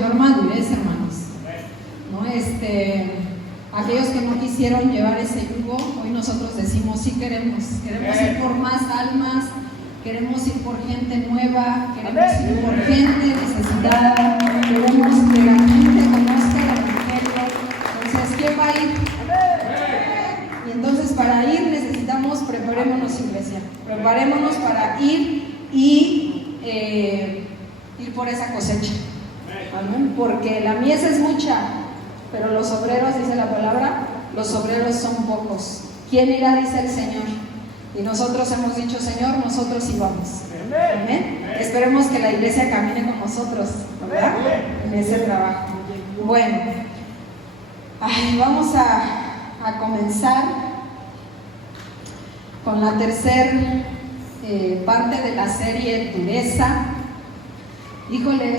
mayor madurez, hermanos, ¿no? Aquellos que no quisieron llevar ese yugo, hoy nosotros decimos sí queremos ir por más almas, queremos ir por gente nueva, queremos ir por gente necesitada, queremos que la gente conozca el Evangelio. Entonces, ¿quién va a ir? Y entonces para ir necesitamos, preparémonos, iglesia, preparémonos para ir y ir por esa cosecha. Amén. Porque la mies es mucha, pero los obreros, dice la palabra, los obreros son pocos. ¿Quién irá? Dice el Señor. Y nosotros hemos dicho, Señor, nosotros íbamos. Amén. Esperemos que la iglesia camine con nosotros, ¿verdad? En ese trabajo. Bueno, vamos a comenzar con la tercera parte de la serie Dureza. Híjole,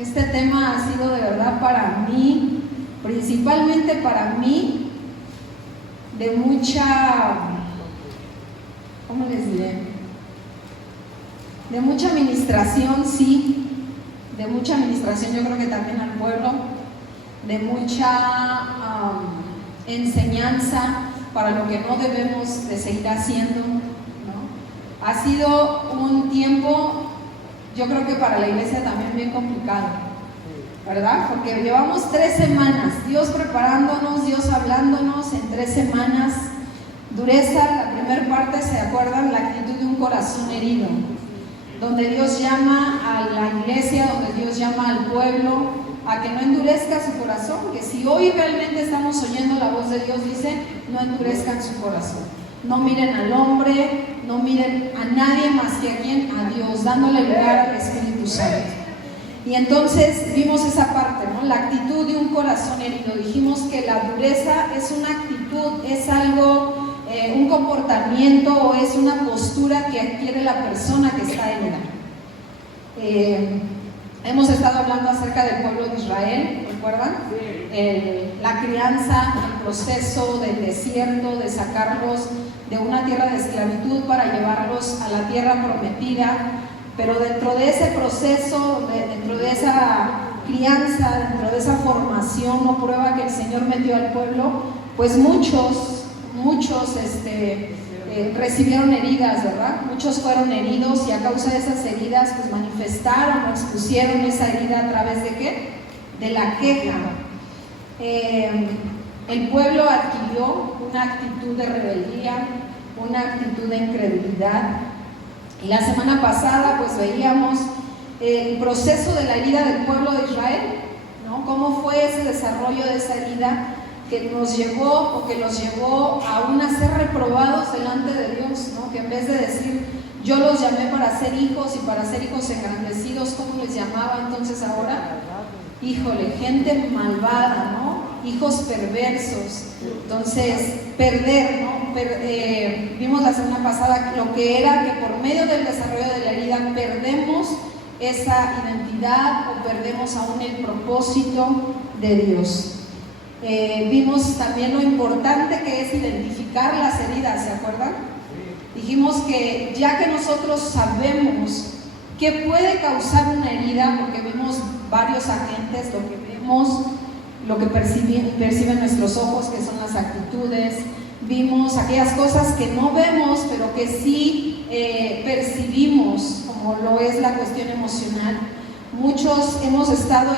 este tema ha sido de verdad para mí, principalmente para mí, de mucha, ¿cómo les diré? De mucha administración, sí, de mucha administración, yo creo que también al pueblo, de mucha enseñanza para lo que no debemos de seguir haciendo, ¿no? Ha sido un tiempo, yo creo que para la iglesia también bien complicado, ¿verdad? Porque llevamos 3 semanas, Dios preparándonos, Dios hablándonos en 3 semanas. Dureza, la primera parte, ¿se acuerdan? La actitud de un corazón herido, donde Dios llama a la iglesia, donde Dios llama al pueblo a que no endurezca su corazón, que si hoy realmente estamos oyendo la voz de Dios, dice, no endurezcan su corazón, no miren al hombre, no miren a nadie más que a quién, a Dios, dándole lugar al Espíritu Santo. Y entonces vimos esa parte, ¿no? La actitud de un corazón herido. Dijimos que la dureza es una actitud, es algo, un comportamiento o es una postura que adquiere la persona que está herida. Hemos estado hablando acerca del pueblo de Israel, ¿recuerdan? La crianza, el proceso del desierto, de sacarlos de una tierra de esclavitud para llevarlos a la tierra prometida. Pero dentro de ese proceso, dentro de esa crianza, dentro de esa formación o prueba que el Señor metió al pueblo, pues muchos recibieron heridas, ¿verdad? Muchos fueron heridos y a causa de esas heridas pues manifestaron o expusieron esa herida a través de ¿qué? De la queja. El pueblo adquirió una actitud de rebeldía, una actitud de incredulidad. Y la semana pasada pues veíamos el proceso de la herida del pueblo de Israel, ¿no? Cómo fue ese desarrollo de esa herida que nos llevó o que los llevó aún a ser reprobados delante de Dios, ¿no? Que en vez de decir, yo los llamé para ser hijos y para ser hijos engrandecidos, ¿cómo les llamaba entonces ahora? Híjole, gente malvada, ¿no? Hijos perversos. Entonces, perder, ¿no? Vimos la semana pasada lo que era que por medio del desarrollo de la herida perdemos esa identidad o perdemos aún el propósito de Dios. Vimos también lo importante que es identificar las heridas, ¿se acuerdan? Dijimos que ya que nosotros sabemos qué puede causar una herida, porque vemos varios agentes, lo que vemos, lo que perciben nuestros ojos, que son las actitudes, vimos aquellas cosas que no vemos, pero que sí percibimos, como lo es la cuestión emocional. Muchos hemos estado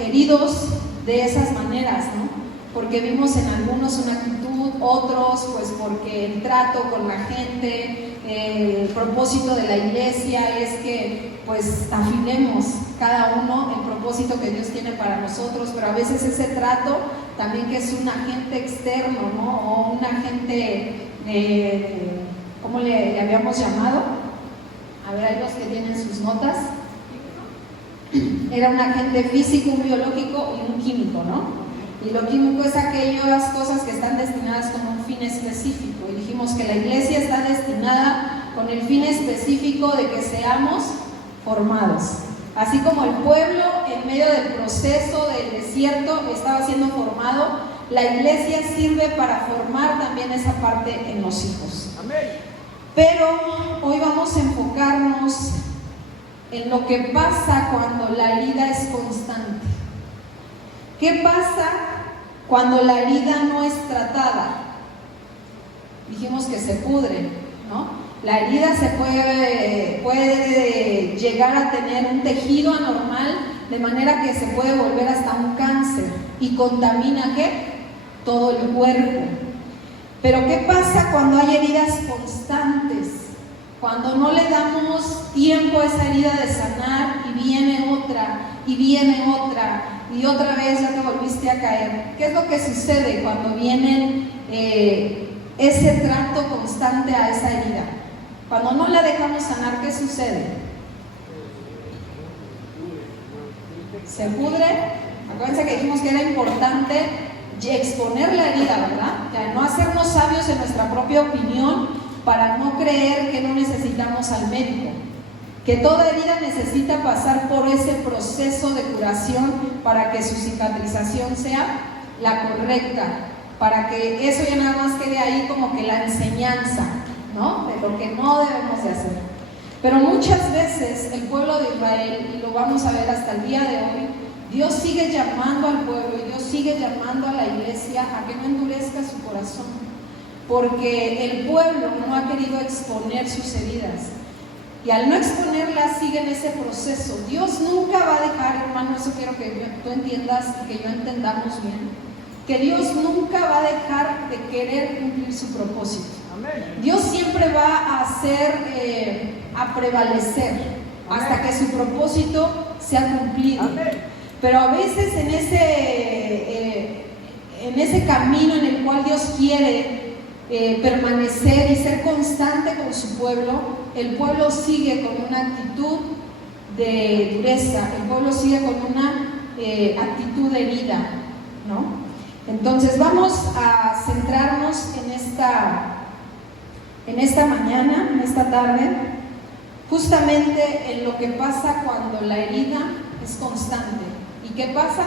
heridos de esas maneras, ¿no? Porque vimos en algunos una actitud, otros pues porque el trato con la gente, el propósito de la iglesia es que pues afilemos cada uno el propósito que Dios tiene para nosotros, pero a veces ese trato también que es un agente externo, ¿no? O un agente, ¿cómo le habíamos llamado? A ver, hay los que tienen sus notas. Era un agente físico, un biológico y un químico, ¿no? Y lo químico es aquellas cosas que están destinadas con un fin específico. Y dijimos que la iglesia está destinada con el fin específico de que seamos formados. Así como el pueblo en medio del proceso del desierto estaba siendo formado, la iglesia sirve para formar también esa parte en los hijos. Amén. Pero hoy vamos a enfocarnos en lo que pasa cuando la herida es constante. ¿Qué pasa cuando la herida no es tratada? Dijimos que se pudre, ¿no? La herida se puede llegar a tener un tejido anormal, de manera que se puede volver hasta un cáncer y contamina ¿qué? Todo el cuerpo. Pero ¿qué pasa cuando hay heridas constantes? Cuando no le damos tiempo a esa herida de sanar y viene otra, y otra vez ya te volviste a caer. ¿Qué es lo que sucede cuando viene ese trato constante a esa herida? Cuando no la dejamos sanar, ¿qué sucede? Se pudre. Acuérdense que dijimos que era importante exponer la herida, ¿verdad? O sea, no hacernos sabios en nuestra propia opinión para no creer que no necesitamos al médico. Que toda herida necesita pasar por ese proceso de curación para que su cicatrización sea la correcta, para que eso ya nada más quede ahí como que la enseñanza, ¿no? De lo que no debemos de hacer. Pero muchas veces el pueblo de Israel, y lo vamos a ver hasta el día de hoy, Dios sigue llamando al pueblo y Dios sigue llamando a la iglesia a que no endurezca su corazón, porque el pueblo no ha querido exponer sus heridas. Y al no exponerlas, siguen ese proceso. Dios nunca va a dejar, hermano, eso quiero que tú entiendas y que yo entendamos bien, que Dios nunca va a dejar de querer cumplir su propósito. Amén. Dios siempre va a hacer, a prevalecer. Amén. Hasta que su propósito sea cumplido. Amén. Pero a veces en ese camino en el cual Dios quiere permanecer y ser constante con su pueblo, el pueblo sigue con una actitud de dureza, el pueblo sigue con una actitud herida, ¿no? Entonces vamos a centrarnos en esta mañana, en esta tarde, justamente en lo que pasa cuando la herida es constante. ¿Y qué pasa?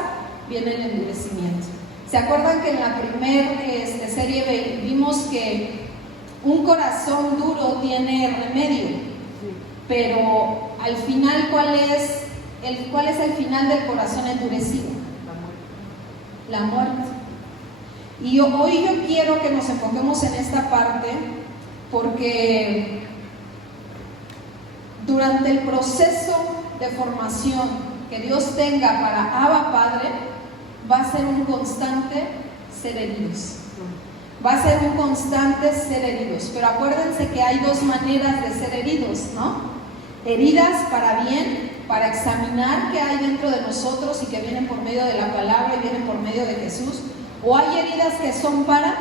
Viene el endurecimiento. ¿Se acuerdan que en la primera serie vimos que un corazón duro tiene remedio? Pero al final, ¿cuál es el final del corazón endurecido? La muerte. Y hoy yo quiero que nos enfoquemos en esta parte, porque durante el proceso de formación que Dios tenga para Abba Padre, va a ser un constante ser heridos. Va a ser un constante ser heridos. Pero acuérdense que hay dos maneras de ser heridos, ¿no? Heridas para bien, para examinar qué hay dentro de nosotros y que vienen por medio de la palabra y vienen por medio de Jesús. O hay heridas que son para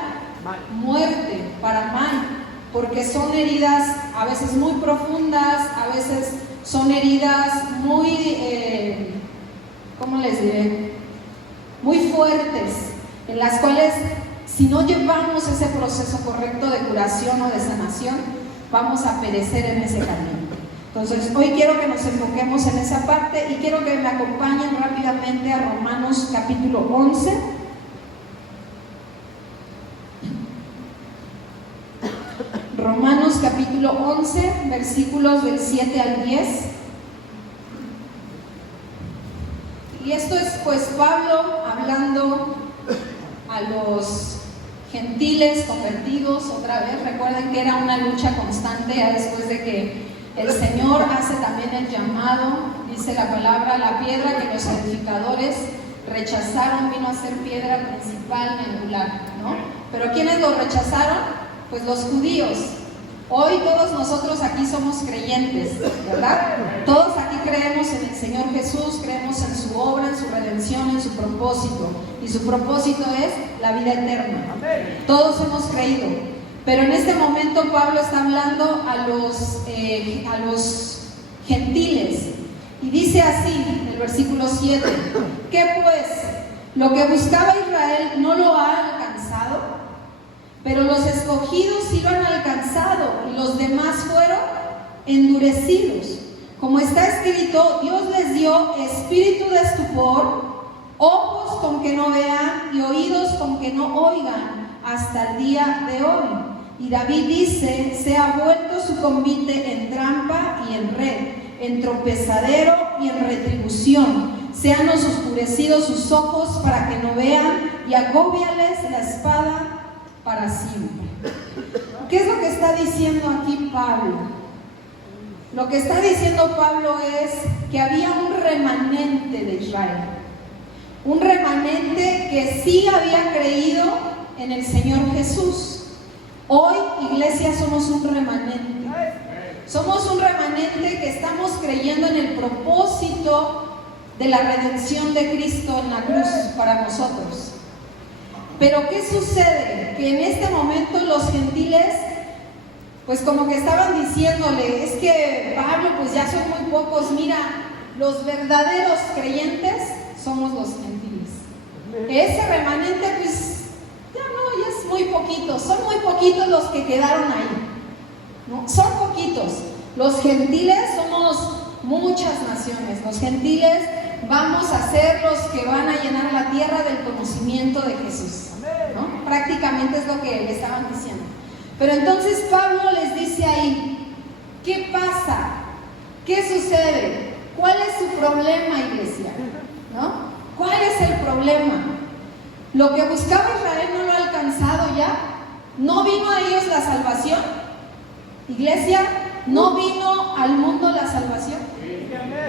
muerte, para mal, porque son heridas a veces muy profundas, a veces son heridas muy, ¿cómo les diré? Muy fuertes, en las cuales si no llevamos ese proceso correcto de curación o de sanación, vamos a perecer en ese camino. Entonces, hoy quiero que nos enfoquemos en esa parte y quiero que me acompañen rápidamente a Romanos capítulo 11. Romanos capítulo 11, versículos del 7 al 10. Y esto es pues Pablo hablando a los gentiles convertidos otra vez. Recuerden que era una lucha constante ya después de que el Señor hace también el llamado, dice la palabra, la piedra que los edificadores rechazaron vino a ser piedra principal y angular, ¿no? Pero ¿quiénes lo rechazaron? Pues los judíos. Hoy todos nosotros aquí somos creyentes, ¿verdad? Todos aquí creemos en el Señor Jesús, creemos en su obra, en su redención, en su propósito. Y su propósito es la vida eterna. Todos hemos creído. Pero en este momento Pablo está hablando a los gentiles. Y dice así, en el versículo 7, ¿qué pues? Lo que buscaba Israel no lo ha alcanzado, pero los escogidos sí lo han alcanzado y los demás fueron endurecidos. Como está escrito, Dios les dio espíritu de estupor, ojos con que no vean y oídos con que no oigan hasta el día de hoy. Y David dice, se ha vuelto su convite en trampa y en red. en tropezadero y en retribución. Séanos oscurecidos sus ojos para que no vean, y agóbiales la espada para siempre. ¿Qué es lo que está diciendo aquí Pablo? Lo que está diciendo Pablo es que había un remanente de Israel. Un remanente que sí había creído en el Señor Jesús. Hoy, iglesia, somos un remanente. Somos un remanente que estamos creyendo en el propósito de la redención de Cristo en la cruz para nosotros. Pero ¿qué sucede? Que en este momento los gentiles, pues como que estaban diciéndole, es que Pablo, pues ya son muy pocos, mira, los verdaderos creyentes somos los gentiles. Ese remanente, pues ya no, ya es muy poquito, son muy poquitos los que quedaron ahí, ¿no? Son poquitos. Los gentiles somos muchas naciones. Los gentiles vamos a ser los que van a llenar la tierra del conocimiento de Jesús, ¿no? Prácticamente es lo que le estaban diciendo. Pero entonces Pablo les dice ahí, ¿qué pasa? ¿Qué sucede? ¿Cuál es su problema, iglesia? ¿No? ¿Cuál es el problema? Lo que buscaba Israel no lo ha alcanzado ya. ¿No vino a ellos la salvación? Iglesia, ¿no vino al mundo la salvación?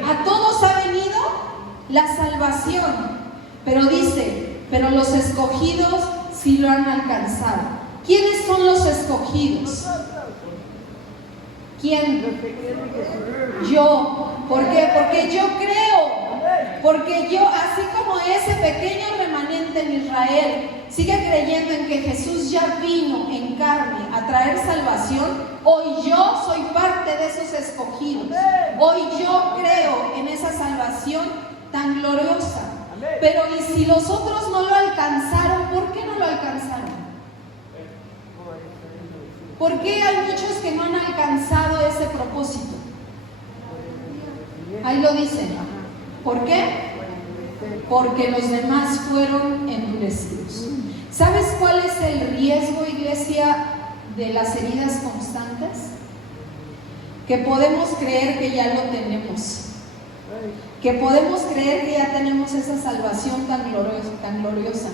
A todos ha venido la salvación. Pero dice, pero los escogidos sí lo han alcanzado. ¿Quiénes son los escogidos? ¿Quién? Yo. ¿Por qué? Porque yo creo. Porque yo, así como ese pequeño remanente en Israel sigue creyendo en que Jesús ya vino en carne a traer salvación, hoy yo soy parte de esos escogidos. Hoy yo creo en esa salvación tan gloriosa. Pero ¿y si los otros no lo alcanzaron? ¿Por qué no lo alcanzaron? ¿Por qué hay muchos que no han alcanzado ese propósito? Ahí lo dicen. ¿Por qué? Porque los demás fueron endurecidos. ¿Sabes cuál es el riesgo, iglesia, de las heridas constantes? Que podemos creer que ya lo tenemos. Que podemos creer que ya tenemos esa salvación tan gloriosa.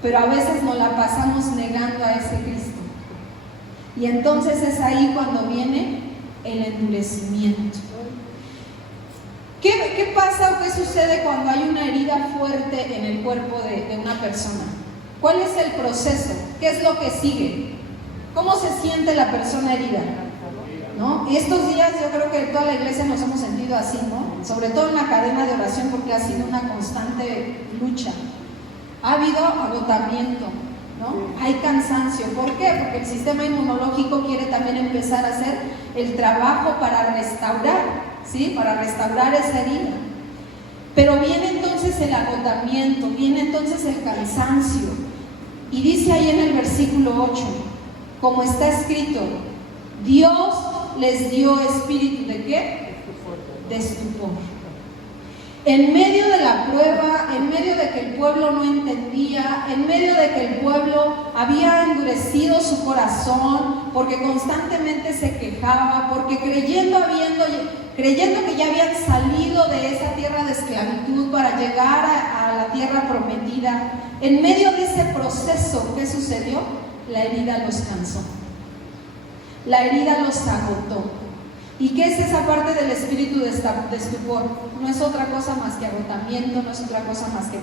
Pero a veces nos la pasamos negando a ese Cristo. Y entonces es ahí cuando viene el endurecimiento. ¿Qué pasa o qué sucede cuando hay una herida fuerte en el cuerpo de una persona? ¿Cuál es el proceso? ¿Qué es lo que sigue? ¿Cómo se siente la persona herida? ¿No? Y estos días yo creo que toda la iglesia nos hemos sentido así, ¿no? Sobre todo en la cadena de oración, porque ha sido una constante lucha. Ha habido agotamiento, ¿no? Hay cansancio. ¿Por qué? Porque el sistema inmunológico quiere también empezar a hacer el trabajo para restaurar, ¿sí? Para restaurar esa herida. Pero viene entonces el agotamiento, viene entonces el cansancio. Y dice ahí en el versículo 8, como está escrito, Dios les dio espíritu ¿de qué? De estupor. En medio de la prueba, en medio de que el pueblo no entendía, en medio de que el pueblo había endurecido su corazón, porque constantemente se quejaba, porque creyendo que ya habían salido de esa tierra de esclavitud para llegar a la tierra prometida, en medio de ese proceso, ¿qué sucedió? La herida los cansó. La herida los agotó. ¿Y qué es esa parte del espíritu de estupor? No es otra cosa más que agotamiento, no es otra cosa más que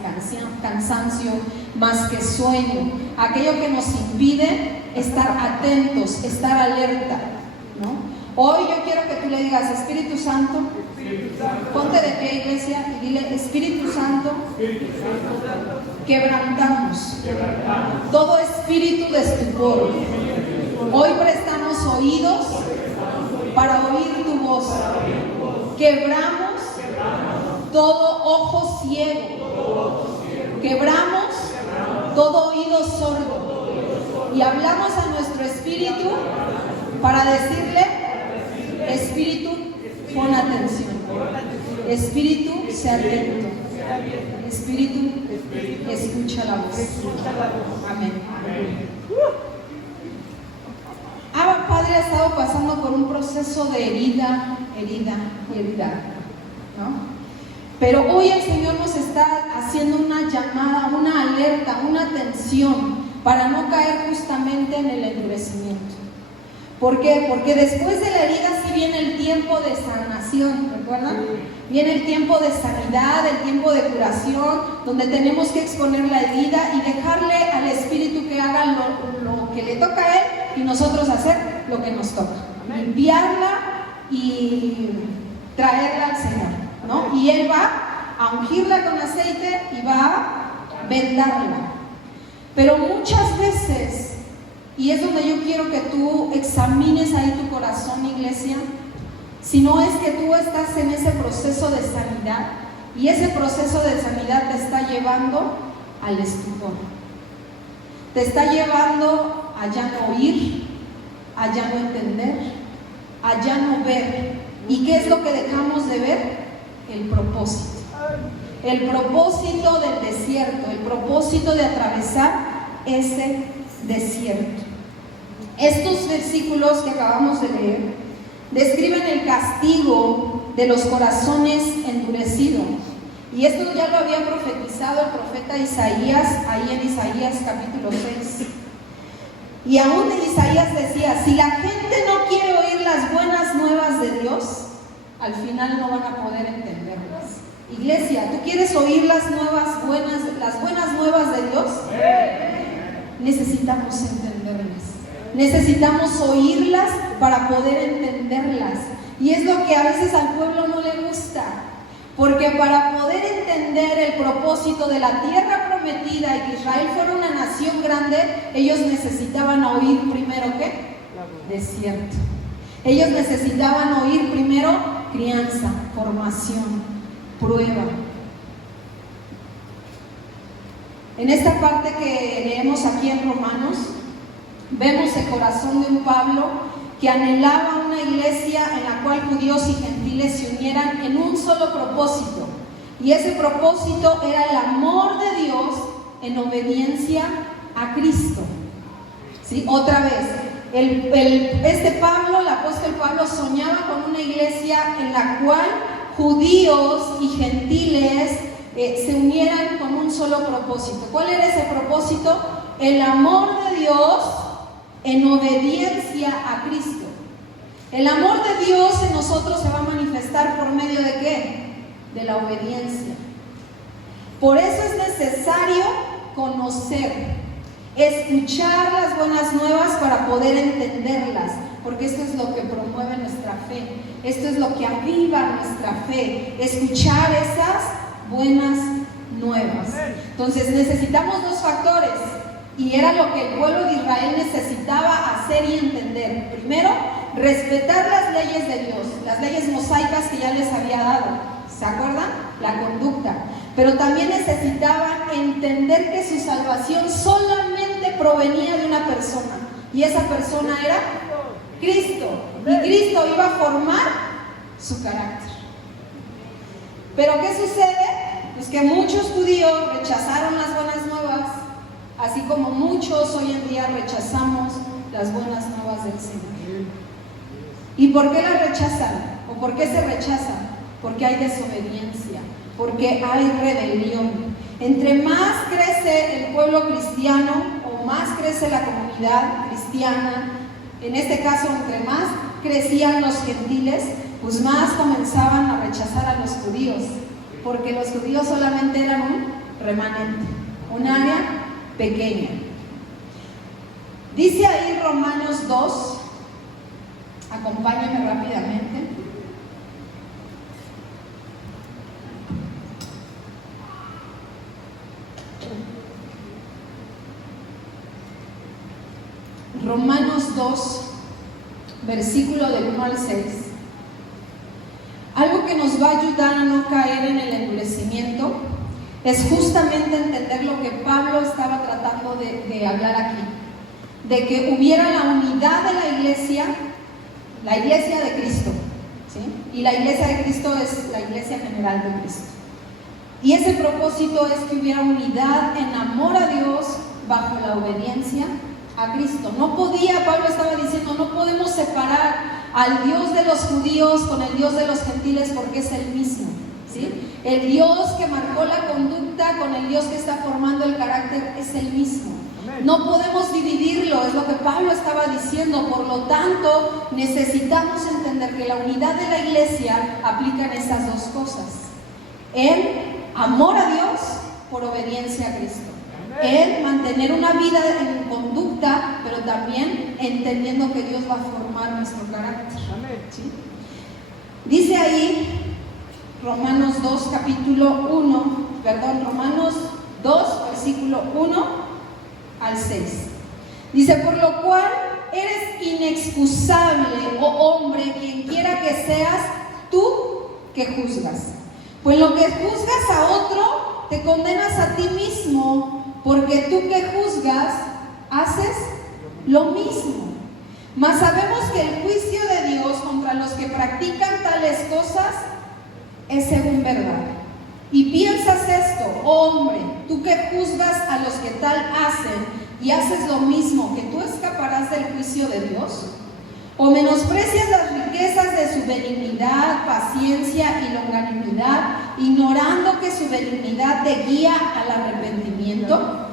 cansancio, más que sueño. Aquello que nos impide estar atentos, estar alerta, ¿no? Hoy yo quiero que tú le digas, Espíritu Santo, ponte de pie, iglesia, y dile, Espíritu Santo, quebrantamos todo espíritu de estupor. Hoy prestamos oídos para oír tu voz. Quebramos todo ojo ciego. Quebramos todo oído sordo. Y hablamos a nuestro espíritu para decirle, Espíritu, pon atención. Espíritu, sé atento. Espíritu, escucha la voz. Amén. Padre, hasta estado pasando por un proceso de herida, ¿no? Pero hoy el Señor nos está haciendo una llamada, una alerta, una atención para no caer justamente en el endurecimiento. ¿Por qué? Porque después de la herida sí viene el tiempo de sanación, ¿recuerdan? Viene el tiempo de sanidad, el tiempo de curación, donde tenemos que exponer la herida y dejarle al Espíritu que haga lo que le toca a Él y nosotros hacer lo que nos toca. Limpiarla y traerla al Señor, ¿no? Y Él va a ungirla con aceite y va a vendarla. Pero muchas veces, y es donde yo quiero que tú examines ahí tu corazón, iglesia, si no es que tú estás en ese proceso de sanidad y ese proceso de sanidad te está llevando al estupor, te está llevando a ya no oír, a ya no entender, a ya no ver. ¿Y qué es lo que dejamos de ver? El propósito. El propósito del desierto, el propósito de atravesar ese desierto. Estos versículos que acabamos de leer describen el castigo de los corazones endurecidos. Y esto ya lo había profetizado el profeta Isaías, ahí en Isaías capítulo 6. Y aún Isaías decía, si la gente no quiere oír las buenas nuevas de Dios, al final no van a poder entenderlas. Iglesia, ¿tú quieres oír las buenas nuevas de Dios? Necesitamos entenderlas. Necesitamos oírlas para poder entenderlas. Y es lo que a veces al pueblo no le gusta. Porque para poder entender el propósito de la tierra prometida y que Israel fuera una nación grande, ellos necesitaban oír primero ¿qué? Desierto. Ellos necesitaban oír primero crianza, formación, prueba. En esta parte que leemos aquí en Romanos, vemos el corazón de un Pablo que anhelaba una iglesia en la cual judíos y gentiles se unieran en un solo propósito. Y ese propósito era el amor de Dios en obediencia a Cristo. ¿Sí? Otra vez, el apóstol Pablo soñaba con una iglesia en la cual judíos y gentiles se unieran con un solo propósito. ¿Cuál era ese propósito? El amor de Dios en obediencia a Cristo. El amor de Dios en nosotros se va a manifestar por medio de ¿qué? De la obediencia. Por eso es necesario conocer, escuchar las buenas nuevas para poder entenderlas, porque esto es lo que promueve nuestra fe, esto es lo que aviva nuestra fe, escuchar esas buenas nuevas. Entonces necesitamos dos factores, y era lo que el pueblo de Israel necesitaba hacer y entender. Primero, respetar las leyes de Dios, las leyes mosaicas que ya les había dado, ¿se acuerdan? La conducta. Pero también necesitaban entender que su salvación solamente provenía de una persona, y esa persona era Cristo, y Cristo iba a formar su carácter. Pero ¿qué sucede? Pues que muchos judíos rechazaron las buenas nuevas, así como muchos hoy en día rechazamos las buenas nuevas del Señor. ¿Y por qué las rechazan? ¿O por qué se rechazan? Porque hay desobediencia, porque hay rebelión. Entre más crece el pueblo cristiano, o más crece la comunidad cristiana, en este caso entre más crecían los gentiles, pues más comenzaban a rechazar a los judíos, porque los judíos solamente eran un remanente, un área pequeña. Dice ahí Romanos 2, acompáñame rápidamente. Romanos 2, versículo del 1 al 6. Algo que nos va a ayudar a no caer en el endurecimiento es justamente entender lo que Pablo estaba tratando de hablar aquí, de que hubiera la unidad de la iglesia de Cristo, ¿sí? Y la iglesia de Cristo es la iglesia general de Cristo. Y ese propósito es que hubiera unidad en amor a Dios bajo la obediencia a Cristo. No podía, Pablo estaba diciendo, no podemos separar al Dios de los judíos con el Dios de los gentiles porque es el mismo, ¿sí? El Dios que marcó la conducta con el Dios que está formando el carácter es el mismo. No podemos dividirlo, es lo que Pablo estaba diciendo. Por lo tanto, necesitamos entender que la unidad de la iglesia aplica en esas dos cosas: en amor a Dios por obediencia a Cristo, en mantener una vida en conducta, pero también entendiendo que Dios va a formar nuestro carácter, ¿sí? Dice ahí Romanos 2, Romanos 2, versículo 1 al 6. Dice: por lo cual eres inexcusable, oh hombre, quien quiera que seas tú que juzgas. Pues lo que juzgas a otro, te condenas a ti mismo, porque tú que juzgas, haces lo mismo. Mas sabemos que el juicio de Dios contra los que practican tales cosas es según verdad. Y piensas esto, oh hombre, tú que juzgas a los que tal hacen y haces lo mismo, ¿que tú escaparás del juicio de Dios? ¿O menosprecias las riquezas de su benignidad, paciencia y longanimidad, ignorando que su benignidad te guía al arrepentimiento?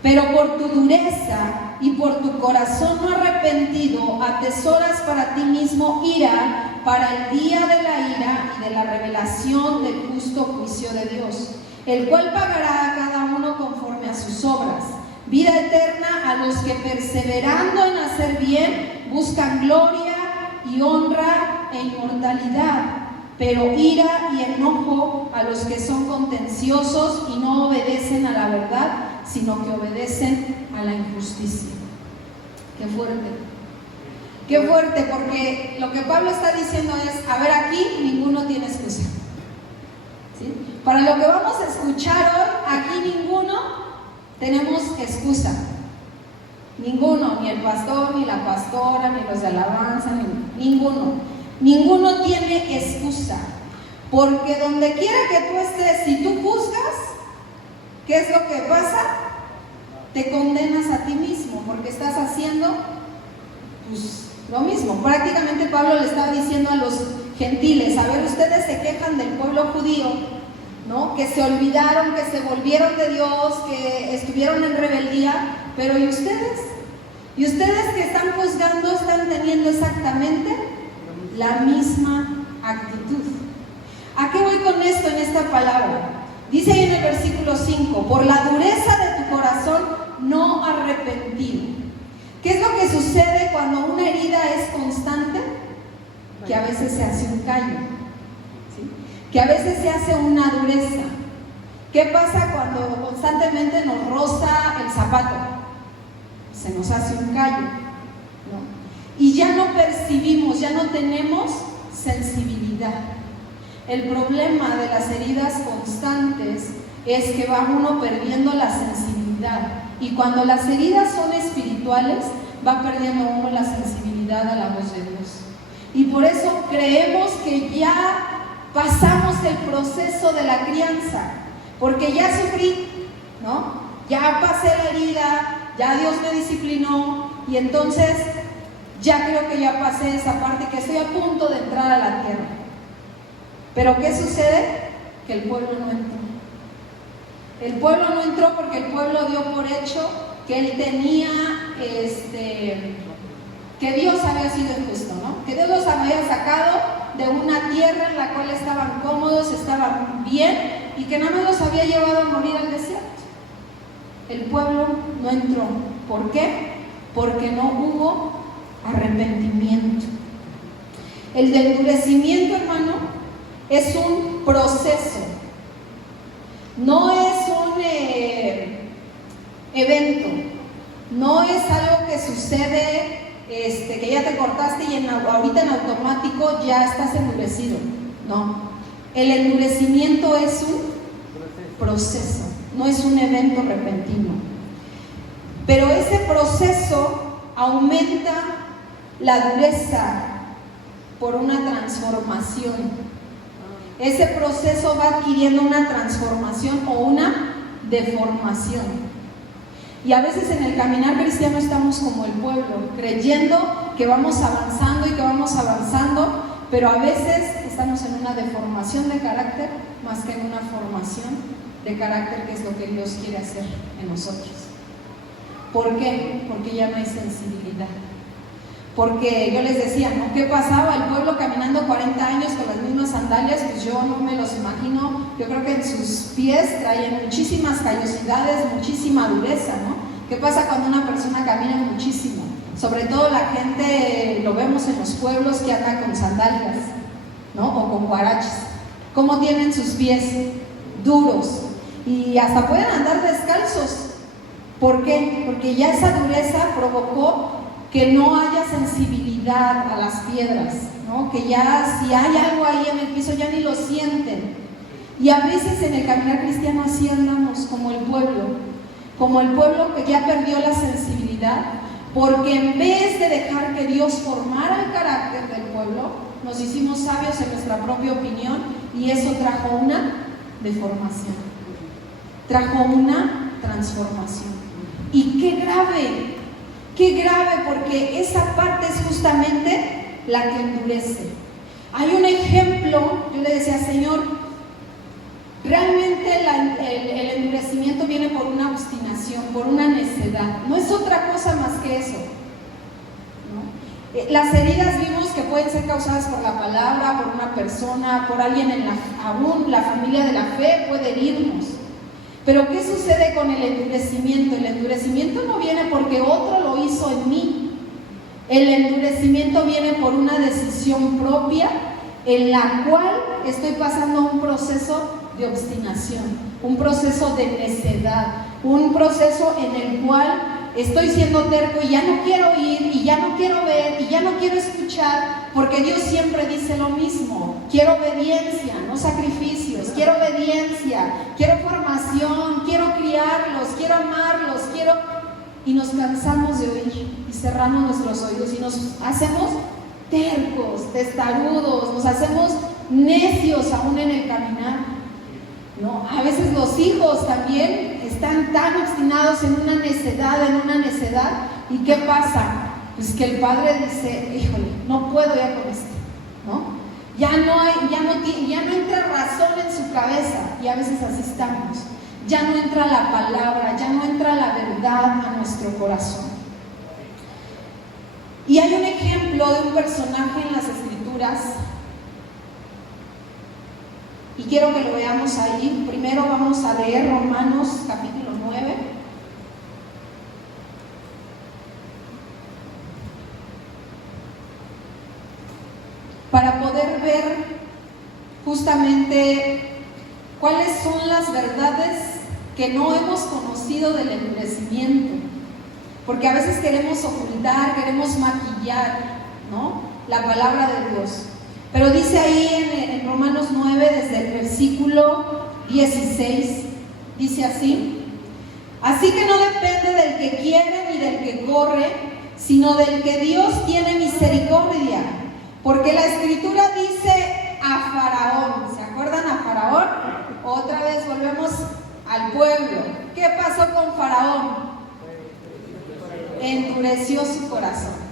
Pero por tu dureza y por tu corazón no arrepentido, atesoras para ti mismo ira para el día de la ira y de la revelación del justo juicio de Dios, el cual pagará a cada uno conforme a sus obras. Vida eterna a los que perseverando en hacer bien buscan gloria y honra e inmortalidad, pero ira y enojo a los que son contenciosos y no obedecen a la verdad, sino que obedecen a la injusticia. Qué fuerte. Qué fuerte, porque lo que Pablo está diciendo es: a ver, aquí ninguno tiene excusa, ¿sí? Para lo que vamos a escuchar hoy, aquí ninguno tenemos excusa. Ninguno, ni el pastor, ni la pastora, ni los de alabanza, ninguno. Ninguno tiene excusa. Porque donde quiera que tú estés, si tú juzgas, ¿qué es lo que pasa? Te condenas a ti mismo, porque estás haciendo pues lo mismo. Prácticamente Pablo le estaba diciendo a los gentiles: a ver, ustedes se quejan del pueblo judío, ¿no? Que se olvidaron, que se volvieron de Dios, que estuvieron en rebeldía, pero ¿y ustedes? ¿Y ustedes que están juzgando están teniendo exactamente la misma actitud? ¿A qué voy con esto en esta palabra? Dice ahí en el versículo 5: por la dureza de tu corazón no arrepentido. ¿Qué es lo que sucede cuando una herida es constante? Que a veces se hace un callo, ¿sí? Que a veces se hace una dureza. ¿Qué pasa cuando constantemente nos roza el zapato? Se nos hace un callo, ¿no? Y ya no percibimos, ya no tenemos sensibilidad. El problema de las heridas constantes es que va uno perdiendo la sensibilidad. Y cuando las heridas son espirituales, va perdiendo uno la sensibilidad a la voz de Dios. Y por eso creemos que ya pasamos el proceso de la crianza, porque ya sufrí, ¿no? Ya pasé la herida, ya Dios me disciplinó, y entonces ya creo que ya pasé esa parte, que estoy a punto de entrar a la tierra. Pero ¿qué sucede? Que el pueblo no entró. El pueblo no entró porque el pueblo dio por hecho que él tenía, que Dios había sido injusto, ¿no? Que Dios los había sacado de una tierra en la cual estaban cómodos, estaban bien, y que nada más los había llevado a morir al desierto. El pueblo no entró. ¿Por qué? Porque no hubo arrepentimiento. El endurecimiento, hermano, es un proceso. No es un evento, no es algo que sucede, que ya te cortaste y ahorita en automático ya estás endurecido. No, el endurecimiento es un proceso, no es un evento repentino. Pero ese proceso aumenta la dureza por una transformación. Ese proceso va adquiriendo una transformación o una deformación. Y a veces en el caminar cristiano estamos como el pueblo, creyendo que vamos avanzando y que vamos avanzando, pero a veces estamos en una deformación de carácter más que en una formación de carácter, que es lo que Dios quiere hacer en nosotros. ¿Por qué? Porque ya no hay sensibilidad. Porque yo les decía, ¿no? ¿Qué pasaba? El pueblo caminando 40 años con las mismas sandalias, pues yo no me los imagino. Yo creo que en sus pies traían muchísimas callosidades, muchísima dureza, ¿no? ¿Qué pasa cuando una persona camina muchísimo? Sobre todo la gente, lo vemos en los pueblos, que anda con sandalias, ¿no? O con guaraches. ¿Cómo tienen sus pies? Duros. Y hasta pueden andar descalzos. ¿Por qué? Porque ya esa dureza provocó que no haya sensibilidad a las piedras, ¿no? Que ya si hay algo ahí en el piso ya ni lo sienten. Y a veces en el caminar cristiano así andamos, como el pueblo que ya perdió la sensibilidad, porque en vez de dejar que Dios formara el carácter del pueblo, nos hicimos sabios en nuestra propia opinión, y eso trajo una deformación, trajo una transformación. Y qué grave, porque esa parte es justamente la que endurece. Hay un ejemplo, yo le decía, Señor, realmente el endurecimiento viene por una obstinación, por una necedad, no es otra cosa más que eso, ¿no? Las heridas vimos que pueden ser causadas por la palabra, por una persona, por alguien aún la familia de la fe puede herirnos. Pero ¿qué sucede con el endurecimiento? El endurecimiento no viene porque otro lo hizo en mí. El endurecimiento viene por una decisión propia en la cual estoy pasando un proceso de obstinación, un proceso de necedad, un proceso en el cual estoy siendo terco y ya no quiero oír, y ya no quiero ver, y ya no quiero escuchar, porque Dios siempre dice lo mismo. Quiero obediencia, no sacrificios. Quiero obediencia, quiero formación, quiero criarlos, quiero amarlos, y nos cansamos de oír y cerramos nuestros oídos y nos hacemos tercos, testarudos, nos hacemos necios aún en el caminar, ¿no? A veces los hijos también están tan obstinados en una necedad, ¿y qué pasa? Pues que el padre dice, híjole, no puedo ya con esto, ¿no? Ya no entra razón en su cabeza, y a veces así estamos. Ya no entra la palabra, ya no entra la verdad a nuestro corazón. Y hay un ejemplo de un personaje en las Escrituras, y quiero que lo veamos ahí. Primero vamos a leer Romanos capítulo 9. Para poder ver justamente cuáles son las verdades que no hemos conocido del endurecimiento. Porque a veces queremos ocultar, queremos maquillar, ¿no?, la palabra de Dios. Pero dice ahí en Romanos 9, desde el versículo 16, dice así: así que no depende del que quiere ni del que corre, sino del que Dios tiene misericordia. Porque la Escritura dice a Faraón, ¿se acuerdan a Faraón? Otra vez volvemos al pueblo. ¿Qué pasó con Faraón? Endureció su corazón.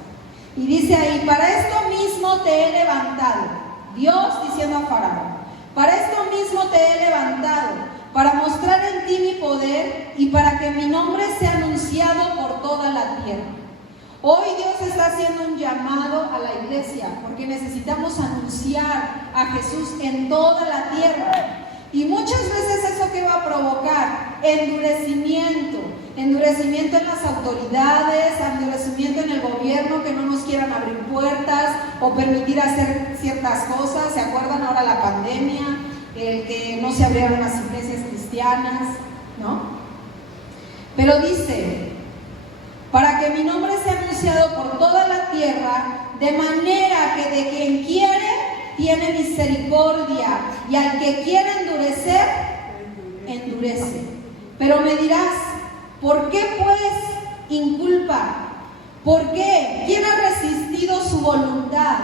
Y dice ahí: para esto mismo te he levantado. Dios diciendo a Faraón: para esto mismo te he levantado, para mostrar en ti mi poder y para que mi nombre sea anunciado por toda la tierra. Hoy Dios está haciendo un llamado a la iglesia, porque necesitamos anunciar a Jesús en toda la tierra. Y muchas veces eso que va a provocar endurecimiento en las autoridades, endurecimiento en el gobierno, que no nos quieran abrir puertas o permitir hacer ciertas cosas. ¿Se acuerdan ahora la pandemia? El que no se abrieron las iglesias cristianas, ¿no? Pero dice: para que mi nombre sea anunciado por toda la tierra, de manera que de quien quiere tiene misericordia, y al que quiere endurecer, endurece. Pero me dirás: ¿por qué pues inculpa? ¿Por qué? ¿Quién ha resistido su voluntad?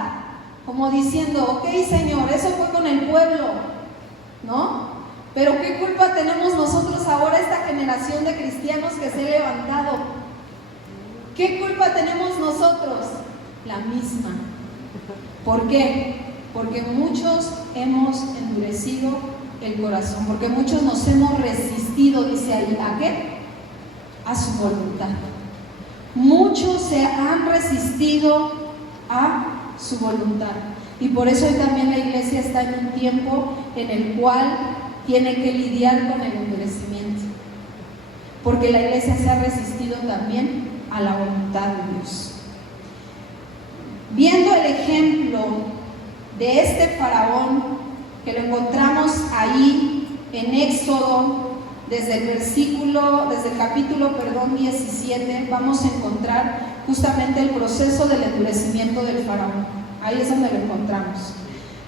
Como diciendo: ok, Señor, eso fue con el pueblo, ¿no? Pero ¿qué culpa tenemos nosotros ahora, esta generación de cristianos que se ha levantado? ¿Qué culpa tenemos nosotros? La misma. ¿Por qué? Porque muchos hemos endurecido el corazón, porque muchos nos hemos resistido, dice ahí, ¿a qué? A su voluntad. Muchos se han resistido a su voluntad. Y por eso hoy también la iglesia está en un tiempo en el cual tiene que lidiar con el endurecimiento. Porque la iglesia se ha resistido también a la voluntad de Dios. Viendo el ejemplo de este faraón, que lo encontramos ahí en Éxodo, desde el capítulo 17, vamos a encontrar justamente el proceso del endurecimiento del faraón. Ahí es donde lo encontramos.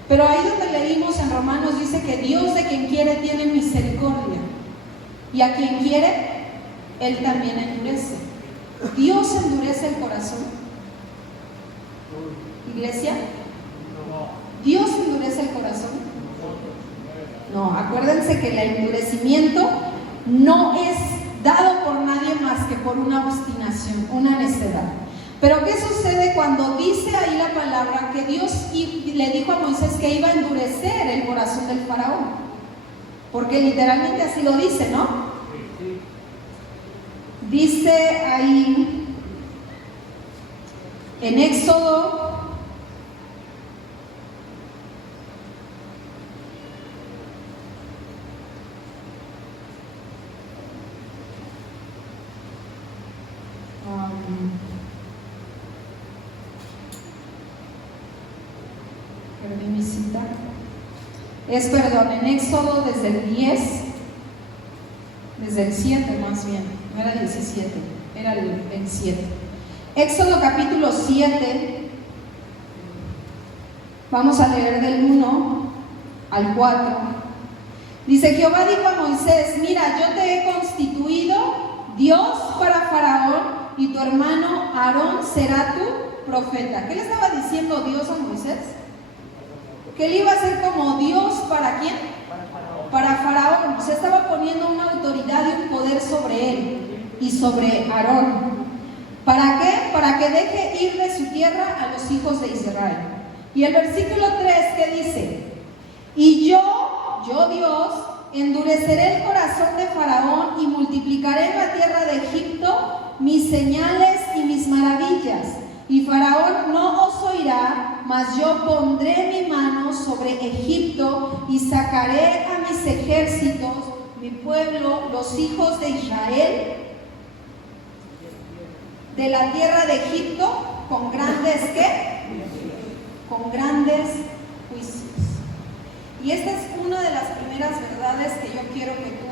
Pero ahí donde leímos en Romanos dice que Dios de quien quiere tiene misericordia, y a quien quiere, Él también endurece. ¿Dios endurece el corazón? ¿Iglesia? ¿Dios endurece el corazón? No, acuérdense que el endurecimiento no es dado por nadie más que por una obstinación, una necedad. Pero ¿qué sucede cuando dice ahí la palabra que Dios le dijo a Moisés que iba a endurecer el corazón del faraón? Porque literalmente así lo dice, ¿no? Dice ahí en Éxodo en Éxodo desde el 10, desde el 7 más bien, no era 17, era el 7. Éxodo capítulo 7, vamos a leer del 1 al 4. Dice: Jehová dijo a Moisés: mira, yo te he constituido Dios para Faraón, y tu hermano Aarón será tu profeta. ¿Qué le estaba diciendo Dios a Moisés? Que él iba a ser como Dios, ¿para quién? Para Faraón. Se estaba poniendo una autoridad y un poder sobre él y sobre Aarón. ¿Para qué? Para que deje ir de su tierra a los hijos de Israel. Y el versículo 3, ¿qué dice? Y yo Dios, endureceré el corazón de Faraón y multiplicaré en la tierra de Egipto mis señales y mis maravillas. Y Faraón no os oirá, mas yo pondré mi mano sobre Egipto y sacaré a mis ejércitos, mi pueblo, los hijos de Israel, de la tierra de Egipto, con grandes, ¿qué? Con grandes juicios. Y esta es una de las primeras verdades que yo quiero que tú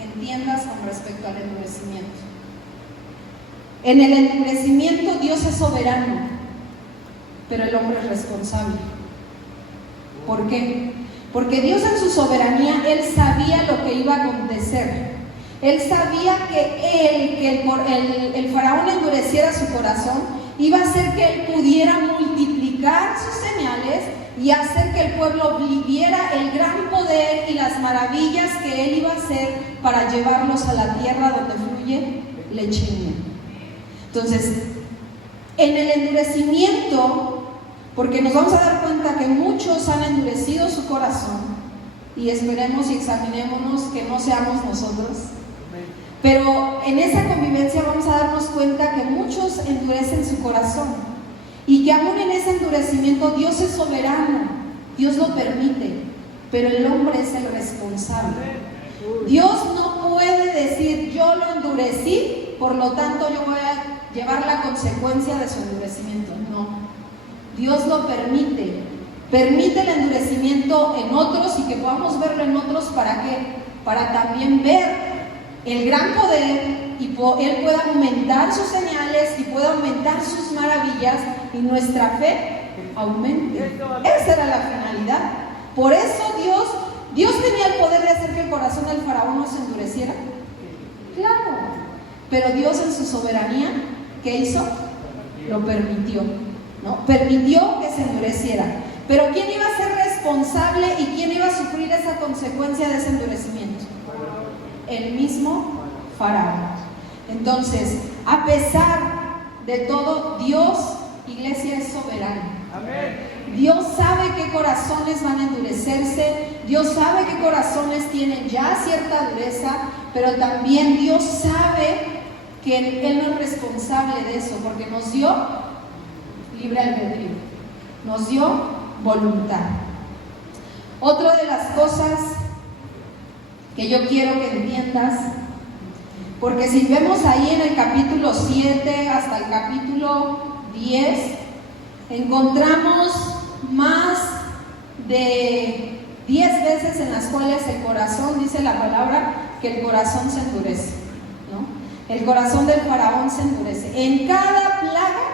entiendas con respecto al endurecimiento. En el endurecimiento Dios es soberano, pero el hombre es responsable. ¿Por qué? Porque Dios en su soberanía, Él sabía lo que iba a acontecer. Él sabía que el faraón endureciera su corazón, iba a hacer que él pudiera multiplicar sus señales y hacer que el pueblo viviera el gran poder y las maravillas que él iba a hacer para llevarlos a la tierra donde fluye leche y miel. Entonces, en el endurecimiento, porque nos vamos a dar cuenta que muchos han endurecido su corazón, y esperemos y examinémonos que no seamos nosotros, pero en esa convivencia vamos a darnos cuenta que muchos endurecen su corazón, y que aún en ese endurecimiento Dios es soberano, Dios lo permite, pero el hombre es el responsable. Dios no puede decir: yo lo endurecí, por lo tanto yo voy a llevar la consecuencia de su endurecimiento. No, Dios lo permite el endurecimiento en otros, y que podamos verlo en otros. ¿Para qué? Para también ver el gran poder, y Él pueda aumentar sus señales y pueda aumentar sus maravillas, y nuestra fe aumente. Esa era la finalidad. Por eso Dios tenía el poder de hacer que el corazón del faraón no se endureciera. Claro, pero Dios en su soberanía, ¿qué hizo? Lo permitió, ¿no? Permitió que se endureciera. Pero ¿quién iba a ser responsable responsable y quién iba a sufrir esa consecuencia de ese endurecimiento? El mismo Faraón. Entonces, a pesar de todo, Dios, iglesia, es soberano. Dios sabe qué corazones van a endurecerse, Dios sabe qué corazones tienen ya cierta dureza, pero también Dios sabe que Él no es responsable de eso, porque nos dio libre albedrío, nos dio voluntad. Otra de las cosas que yo quiero que entiendas, porque si vemos ahí en el capítulo 7 hasta el capítulo 10, encontramos más de 10 veces en las cuales el corazón, dice la palabra, que el corazón se endurece, ¿no? El corazón del faraón se endurece. En cada plaga,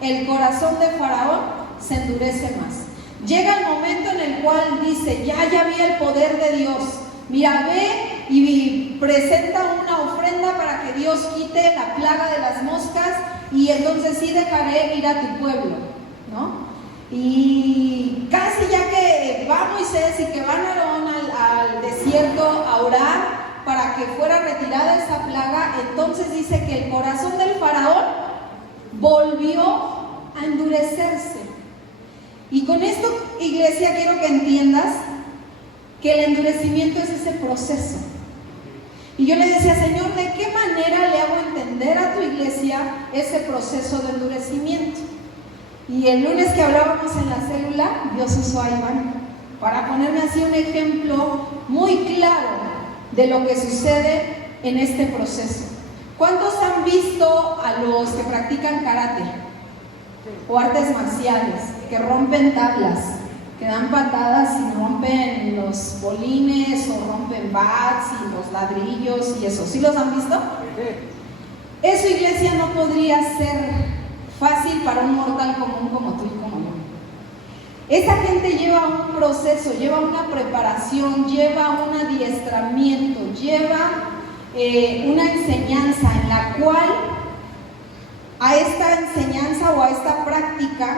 el corazón de Faraón se endurece más. Llega el momento en el cual dice, ya vi el poder de Dios. Mira, ve y presenta una ofrenda para que Dios quite la plaga de las moscas y entonces sí dejaré ir a tu pueblo, ¿no? Y casi ya que va Moisés y que va Aarón al desierto a orar para que fuera retirada esa plaga, entonces dice que el corazón del faraón volvió a endurecerse. Y con esto, iglesia, quiero que entiendas que el endurecimiento es ese proceso. Y yo le decía, Señor, ¿de qué manera le hago entender a tu iglesia ese proceso de endurecimiento? Y el lunes que hablábamos en la célula, Dios usó a Iván para ponerme así un ejemplo muy claro de lo que sucede en este proceso. ¿Cuántos han visto a los que practican karate o artes marciales, que rompen tablas, que dan patadas y rompen los bolines o rompen bats y los ladrillos y eso? ¿Sí los han visto? Eso, iglesia, no podría ser fácil para un mortal común como tú y como yo. Esa gente lleva un proceso, lleva una preparación, lleva un adiestramiento, lleva una enseñanza en la cual a esta enseñanza o a esta práctica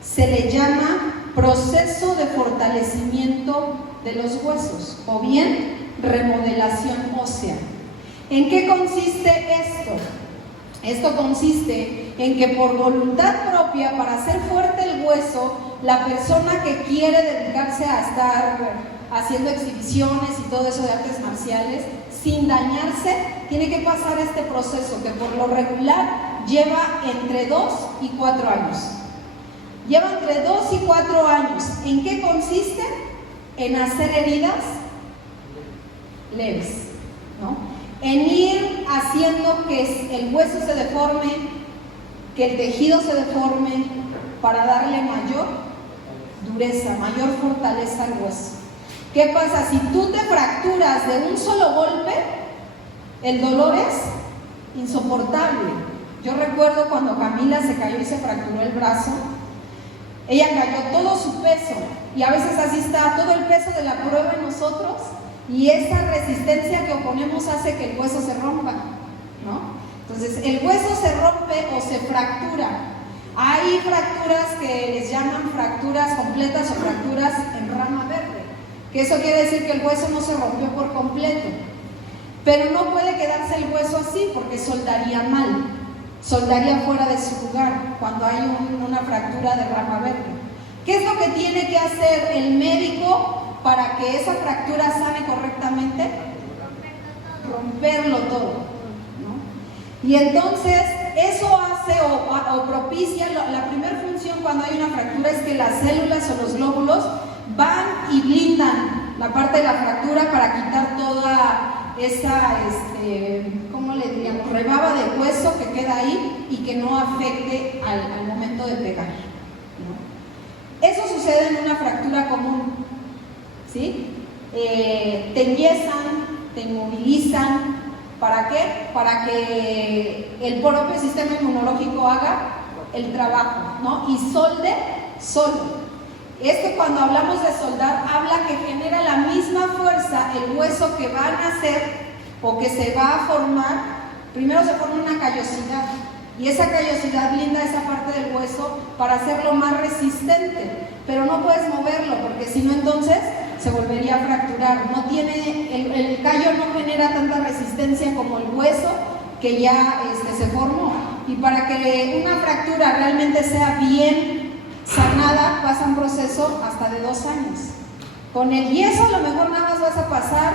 se le llama proceso de fortalecimiento de los huesos o bien remodelación ósea. ¿En qué consiste esto? Esto consiste en que por voluntad propia, para hacer fuerte el hueso, la persona que quiere dedicarse a estar haciendo exhibiciones y todo eso de artes marciales, sin dañarse, tiene que pasar este proceso que por lo regular lleva entre 2 y 4 años. Lleva entre 2 y 4 años. ¿En qué consiste? En hacer heridas leves, ¿no? En ir haciendo que el hueso se deforme, que el tejido se deforme, para darle mayor dureza, mayor fortaleza al hueso. ¿Qué pasa? Si tú te fracturas de un solo golpe, el dolor es insoportable. Yo recuerdo cuando Camila se cayó y se fracturó el brazo, ella cayó todo su peso, y a veces así está todo el peso de la prueba en nosotros, y esa resistencia que oponemos hace que el hueso se rompa, ¿no? Entonces el hueso se rompe o se fractura. Hay fracturas que les llaman fracturas completas o fracturas en rama verde, que eso quiere decir que el hueso no se rompió por completo, pero no puede quedarse el hueso así porque soldaría mal, soldaría fuera de su lugar cuando hay una fractura de rama verde. ¿Qué es lo que tiene que hacer el médico para que esa fractura sane correctamente? Romperlo todo, ¿no? Y entonces eso hace o propicia, la primera función cuando hay una fractura es que las células o los glóbulos van y blindan la parte de la fractura para quitar toda esa, ¿cómo le diríamos? Rebaba de hueso que queda ahí y que no afecte al momento de pegar, ¿no? Eso sucede en una fractura común, ¿sí? Te enyesan, te inmovilizan. ¿Para qué? Para que el propio sistema inmunológico haga el trabajo, ¿no? Y solde solo. Cuando hablamos de soldar, habla que genera la misma fuerza el hueso que va a nacer o que se va a formar. Primero se forma una callosidad y esa callosidad blinda esa parte del hueso para hacerlo más resistente. pero no puedes moverlo porque si no entonces se volvería a fracturar. No tiene, el callo no genera tanta resistencia como el hueso que ya se formó. Y para que una fractura realmente sea bien sanada pasa un proceso hasta de 2 años. Con el yeso a lo mejor nada más vas a pasar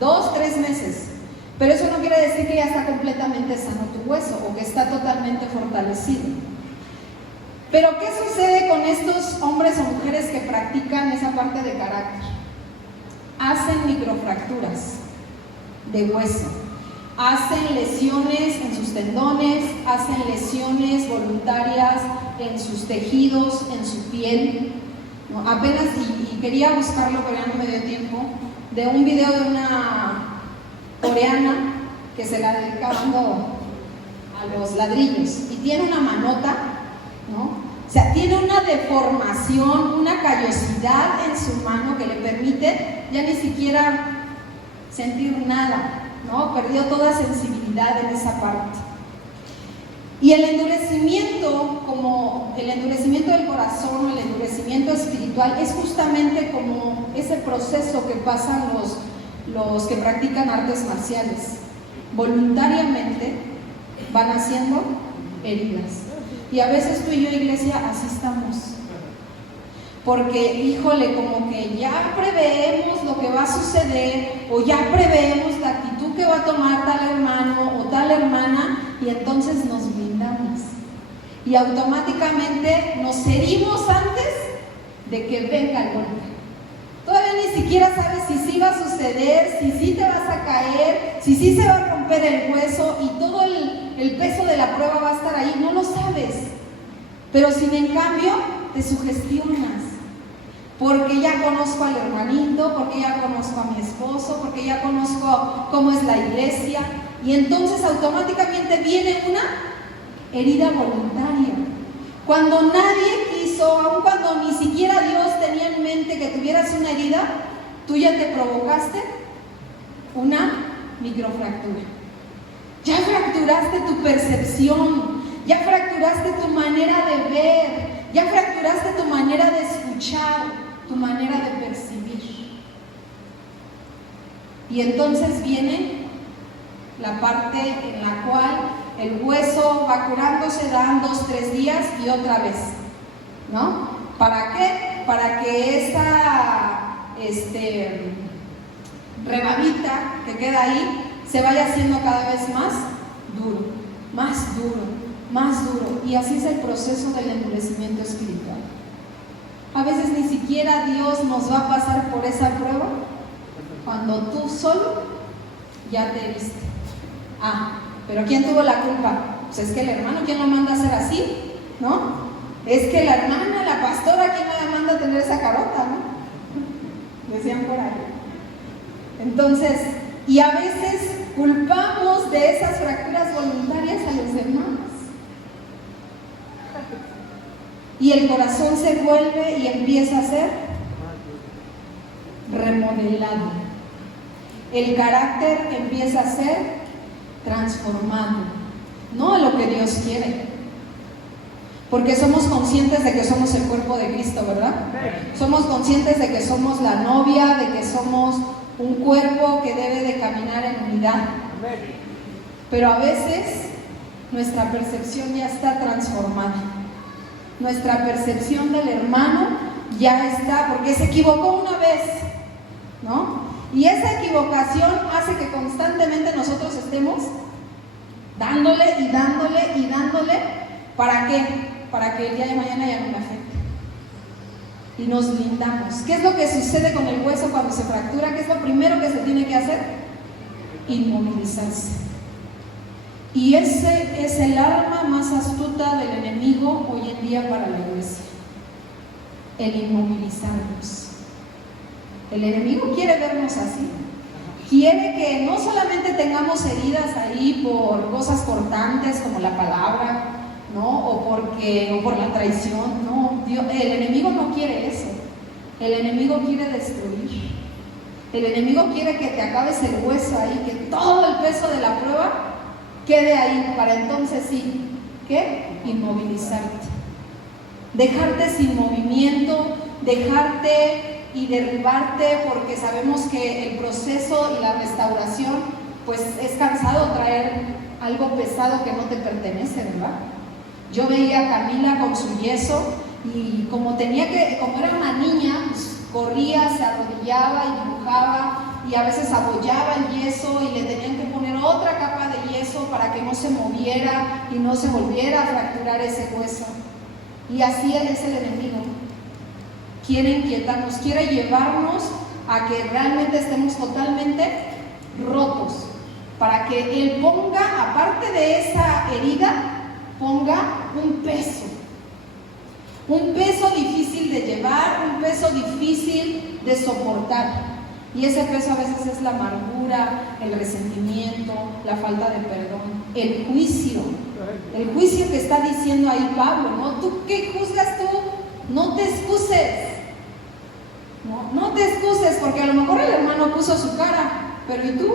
2, 3 meses, pero eso no quiere decir que ya está completamente sano tu hueso o que está totalmente fortalecido. Pero ¿qué sucede con estos hombres o mujeres que practican esa parte de carácter? Hacen microfracturas de hueso, hacen lesiones en sus tendones, hacen lesiones voluntarias en sus tejidos, en su piel. ¿No? Apenas, y quería buscarlo, pero ya no me dio tiempo, de un video de una coreana que se la dedica dando a los ladrillos y tiene una manota, ¿no? O sea, tiene una deformación, una callosidad en su mano que le permite ya ni siquiera sentir nada, ¿no? Perdió toda sensibilidad en esa parte. Y el endurecimiento, como el endurecimiento del corazón, el endurecimiento espiritual, es justamente como ese proceso que pasan los que practican artes marciales. Voluntariamente van haciendo heridas. Y a veces tú y yo, iglesia, así estamos. Porque, híjole, como que ya preveemos lo que va a suceder, o ya preveemos la actitud que va a tomar tal hermano o tal hermana, y entonces nos blindamos. Y automáticamente nos herimos antes de que venga el golpe. Todavía ni siquiera sabes si sí va a suceder, si sí te vas a caer, si sí se va a romper el hueso y todo el peso de la prueba va a estar ahí, no lo sabes. Pero si en cambio te sugestionas, porque ya conozco al hermanito, porque ya conozco a mi esposo, porque ya conozco cómo es la iglesia, y entonces automáticamente viene una herida voluntaria. Cuando nadie quiso, aun cuando ni siquiera Dios tenía en mente que tuvieras una herida, tú ya te provocaste una microfractura. Ya fracturaste tu percepción, ya fracturaste tu manera de ver, ya fracturaste tu manera de escuchar, tu manera de percibir. Y entonces viene la parte en la cual el hueso va curándose, dan 2, 3 días y otra vez, ¿no? ¿Para qué? Para que esta rebabita que queda ahí se vaya haciendo cada vez más duro, más duro, más duro. Y así es el proceso del endurecimiento espiritual. A veces ni siquiera Dios nos va a pasar por esa prueba cuando tú solo ya te heriste. Pero ¿quién tuvo la culpa? Pues es que el hermano, ¿quién lo manda a hacer así? ¿No? Es que la hermana, la pastora, ¿quién la manda a tener esa carota? ¿No? Decían por ahí. Entonces, y a veces culpamos de esas fracturas voluntarias a los demás. Y el corazón se vuelve y empieza a ser remodelado. El carácter empieza a ser transformado, no a lo que Dios quiere. Porque somos conscientes de que somos el cuerpo de Cristo, ¿verdad? Somos conscientes de que somos la novia, de que somos un cuerpo que debe de caminar en unidad. Pero a veces nuestra percepción ya está transformada. Nuestra percepción del hermano ya está, porque se equivocó una vez, ¿no? Y esa equivocación hace que constantemente nosotros estemos dándole y dándole y dándole. ¿Para qué? Para que el día de mañana ya no me afecte. Y nos blindamos. ¿Qué es lo que sucede con el hueso cuando se fractura? ¿Qué es lo primero que se tiene que hacer? Inmovilizarse. Y ese es el arma más astuta del enemigo hoy en día para la iglesia. El inmovilizarnos. El enemigo quiere vernos así. Quiere que no solamente tengamos heridas ahí por cosas cortantes como la palabra, ¿no? O por la traición, no. El enemigo no quiere eso. El enemigo quiere destruir. El enemigo quiere que te acabes el hueso ahí, que todo el peso de la prueba quede ahí, para entonces sí, ¿qué? Inmovilizarte. dejarte sin movimiento, dejarte y derribarte, porque sabemos que el proceso y la restauración pues es cansado traer algo pesado que no te pertenece, ¿verdad? Yo veía a Camila con su yeso y como era una niña, pues corría, se arrodillaba y dibujaba y a veces abollaba el yeso y le tenían que poner otra capa de yeso para que no se moviera y no se volviera a fracturar ese hueso. Y así es el enemigo. Quiere inquietarnos, quiere llevarnos a que realmente estemos totalmente rotos, para que Él ponga, aparte de esa herida, ponga un peso difícil de llevar, un peso difícil de soportar. Y ese peso a veces es la amargura, el resentimiento, la falta de perdón, el juicio que está diciendo ahí Pablo, ¿no? ¿Tú qué juzgas tú? No te excuses, no te excuses, porque a lo mejor el hermano puso su cara, pero ¿y tú?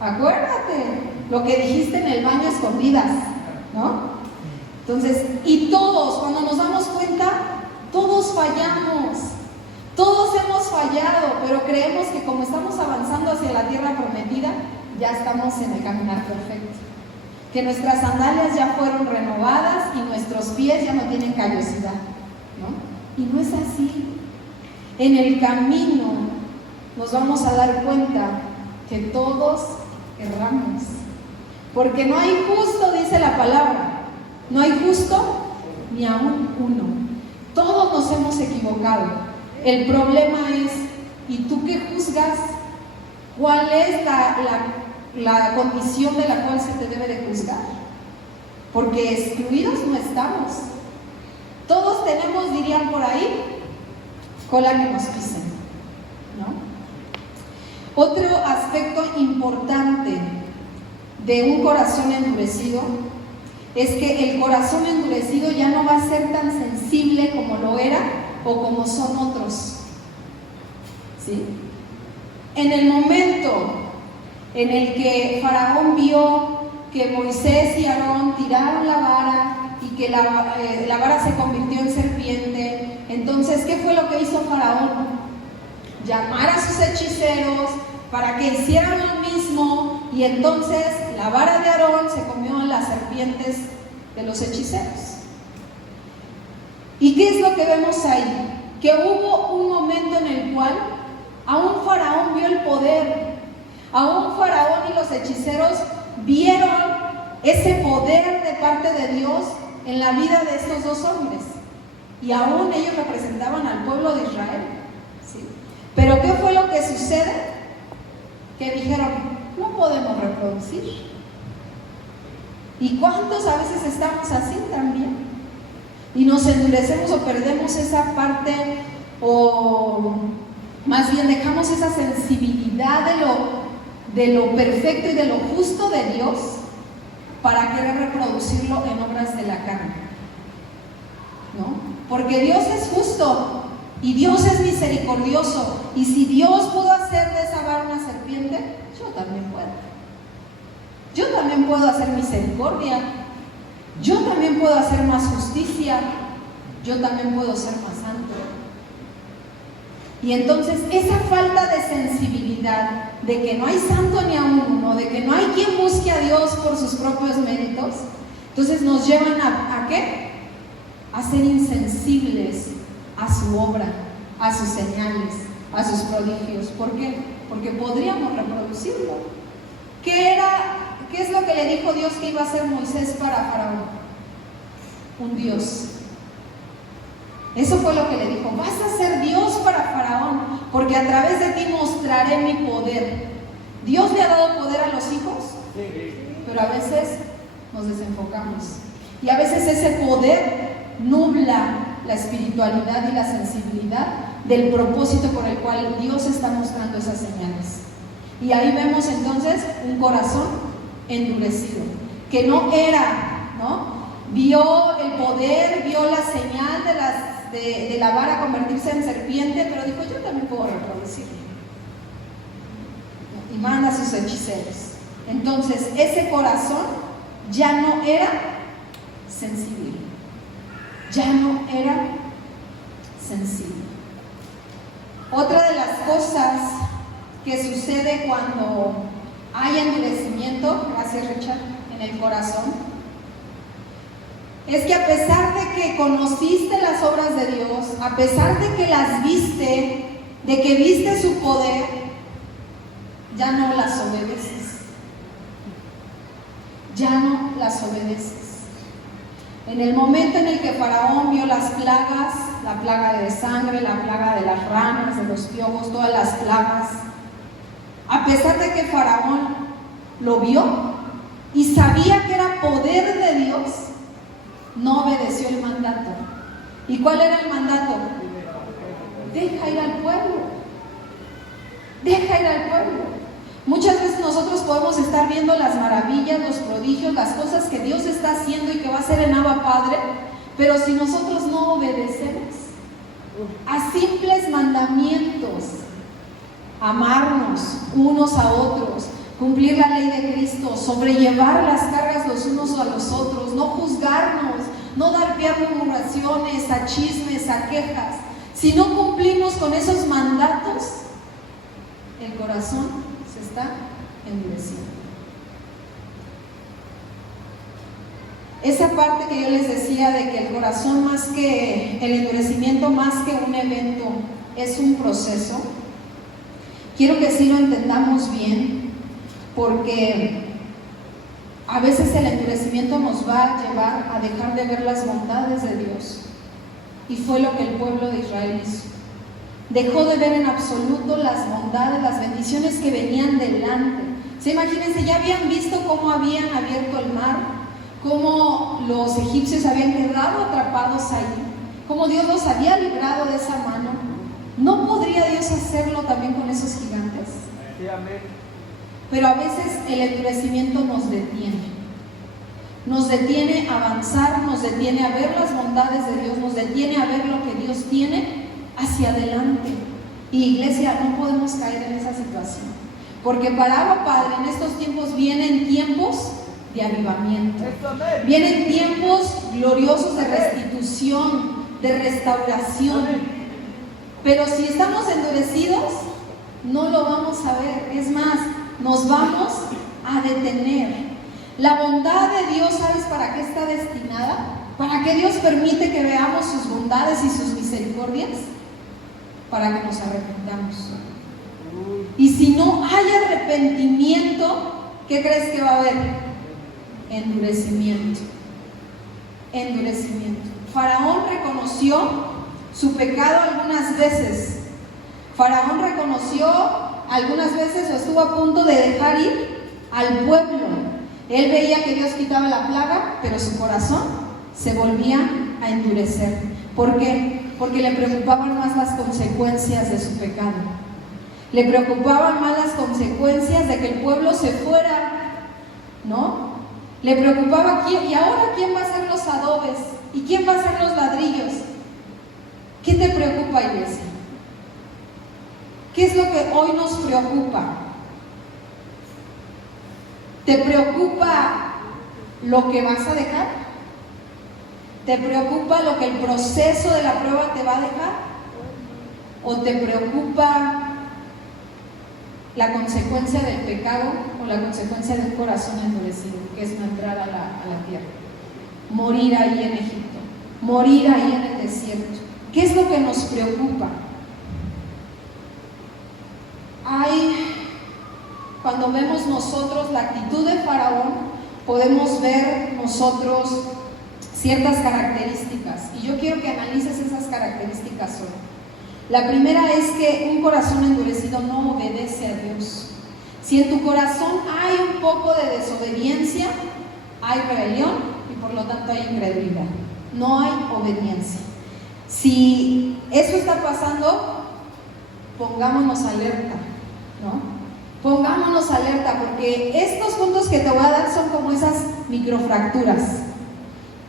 Acuérdate lo que dijiste en el baño a escondidas, ¿no? Entonces, y todos, cuando nos damos cuenta, todos fallamos, todos hemos fallado, pero creemos que como estamos avanzando hacia la tierra prometida, ya estamos en el caminar perfecto, que nuestras sandalias ya fueron renovadas y nuestros pies ya no tienen callosidad, ¿no? Y no es así. En el camino nos vamos a dar cuenta que todos erramos, porque no hay justo, dice la palabra, no hay justo ni aún uno. Todos nos hemos equivocado. El problema es, ¿y tú qué juzgas? ¿Cuál es la condición de la cual se te debe de juzgar? Porque excluidos no estamos. Todos tenemos, dirían por ahí, cola que nos pisen, ¿no? Otro aspecto importante de un corazón endurecido es que el corazón endurecido ya no va a ser tan sensible como lo era o como son otros, ¿sí? En el momento en el que Faraón vio que Moisés y Aarón tiraron la vara y que la vara se convirtió en serpiente, entonces, ¿qué fue lo que hizo Faraón? Llamar a sus hechiceros para que hicieran lo mismo, y entonces la vara de Aarón se comió a las serpientes de los hechiceros. ¿Y qué es lo que vemos ahí? Que hubo un momento en el cual aún Faraón vio el poder, aún Faraón y los hechiceros vieron ese poder de parte de Dios en la vida de estos dos hombres, y aún ellos representaban al pueblo de Israel, ¿sí? Pero ¿qué fue lo que sucede? Que dijeron, no podemos reproducir. ¿Y cuántos a veces estamos así también? Y nos endurecemos o perdemos esa parte, o más bien dejamos esa sensibilidad de lo perfecto y de lo justo de Dios para querer reproducirlo en obras de la carne, ¿no? Porque Dios es justo y Dios es misericordioso, y si Dios pudo hacer de esa vara una serpiente, yo también puedo. Yo también puedo hacer misericordia, yo también puedo hacer más justicia, yo también puedo ser más santo. Y entonces esa falta de sensibilidad de que no hay santo ni aún uno, de que no hay quien busque a Dios por sus propios méritos, entonces nos llevan ¿a qué? A ser insensibles a su obra, a sus señales, a sus prodigios. ¿Por qué? Porque podríamos reproducirlo. ¿Qué es lo que le dijo Dios que iba a hacer Moisés para Faraón? Un Dios. Eso fue lo que le dijo: vas a ser Dios para Faraón, porque a través de ti mostraré mi poder. ¿Dios le ha dado poder a los hijos? Sí. Pero a veces nos desenfocamos, y a veces ese poder nubla la espiritualidad y la sensibilidad del propósito por el cual Dios está mostrando esas señales. Y ahí vemos entonces un corazón endurecido, que no era, ¿no? Vio el poder, vio la señal de la vara convertirse en serpiente, pero dijo: yo también puedo reproducirlo. Y manda a sus hechiceros. Entonces ese corazón ya no era sensible, ya no era sensible. Otra de las cosas que sucede cuando hay endurecimiento, gracias Richard, en el corazón, es que a pesar de que conociste las obras de Dios, a pesar de que las viste, de que viste su poder, ya no las obedeces. Ya no las obedeces. En el momento en el que Faraón vio las plagas, la plaga de sangre, la plaga de las ranas, de los piojos, todas las plagas, a pesar de que Faraón lo vio y sabía que era poder de Dios, no obedeció el mandato. ¿Y cuál era el mandato? Deja ir al pueblo. Deja ir al pueblo. Muchas veces nosotros podemos estar viendo las maravillas, los prodigios, las cosas que Dios está haciendo y que va a hacer en Abba Padre, pero si nosotros no obedecemos a simples mandamientos, amarnos unos a otros, cumplir la ley de Cristo, sobrellevar las cargas los unos a los otros, no juzgarnos, no dar pie a murmuraciones, a chismes, a quejas. Si no cumplimos con esos mandatos, el corazón se está endureciendo. Esa parte que yo les decía de que el corazón, más que el endurecimiento, más que un evento, es un proceso, quiero que sí lo entendamos bien, porque a veces el endurecimiento nos va a llevar a dejar de ver las bondades de Dios, y fue lo que el pueblo de Israel hizo. Dejó de ver en absoluto las bondades, las bendiciones que venían delante. ¿Se imagínense? Ya habían visto cómo habían abierto el mar, cómo los egipcios habían quedado atrapados ahí, cómo Dios los había librado de esa mano. ¿No podría Dios hacerlo también con esos gigantes? Sí, amén. Pero a veces el endurecimiento nos detiene. Nos detiene a avanzar, nos detiene a ver las bondades de Dios, nos detiene a ver lo que Dios tiene hacia adelante. Y iglesia, no podemos caer en esa situación, porque para Abba Padre en estos tiempos vienen tiempos de avivamiento, vienen tiempos gloriosos de restitución, de restauración. Pero si estamos endurecidos, no lo vamos a ver. Es más, nos vamos a detener. La bondad de Dios, ¿sabes para qué está destinada? ¿Para qué Dios permite que veamos sus bondades y sus misericordias? Para que nos arrepentamos. Y si no hay arrepentimiento, ¿qué crees que va a haber? Endurecimiento. Endurecimiento. Faraón reconoció su pecado algunas veces. Faraón reconoció algunas veces o estuvo a punto de dejar ir al pueblo. Él veía que Dios quitaba la plaga, pero su corazón se volvía a endurecer. ¿Por qué? Porque le preocupaban más las consecuencias de su pecado. Le preocupaban más las consecuencias de que el pueblo se fuera, ¿no? Le preocupaba quién, y ahora quién va a hacer los adobes, y quién va a hacer los ladrillos. ¿Qué te preocupa, iglesia? ¿Qué es lo que hoy nos preocupa? ¿Te preocupa lo que vas a dejar? ¿Te preocupa lo que el proceso de la prueba te va a dejar? ¿O te preocupa la consecuencia del pecado o la consecuencia de un corazón endurecido, que es no entrar a la tierra? Morir ahí en Egipto, morir ahí en el desierto. ¿Qué es lo que nos preocupa? Cuando vemos nosotros la actitud de Faraón, podemos ver nosotros ciertas características, y yo quiero que analices esas características hoy. La primera es que un corazón endurecido no obedece a Dios. Si en tu corazón hay un poco de desobediencia, hay rebelión y por lo tanto hay incredulidad. No hay obediencia. Si eso está pasando, pongámonos alerta, ¿no? Pongámonos alerta, porque estos puntos que te voy a dar son como esas microfracturas,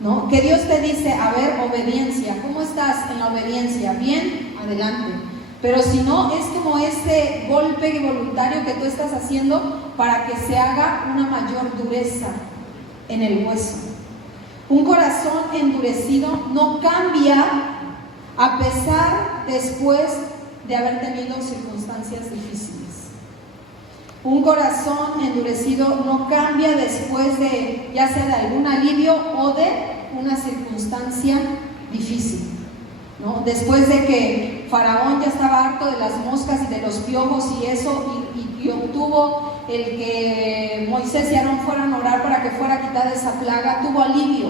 ¿no? Que Dios te dice, a ver, obediencia, ¿cómo estás en la obediencia? Bien, adelante. Pero si no, es como ese golpe voluntario que tú estás haciendo para que se haga una mayor dureza en el hueso. Un corazón endurecido no cambia a pesar después de haber tenido circunstancias difíciles. Un corazón endurecido no cambia después de, ya sea de algún alivio o de una circunstancia difícil, ¿no? Después de que Faraón ya estaba harto de las moscas y de los piojos y eso, y obtuvo el que Moisés y Aarón fueran a orar para que fuera quitada esa plaga, tuvo alivio.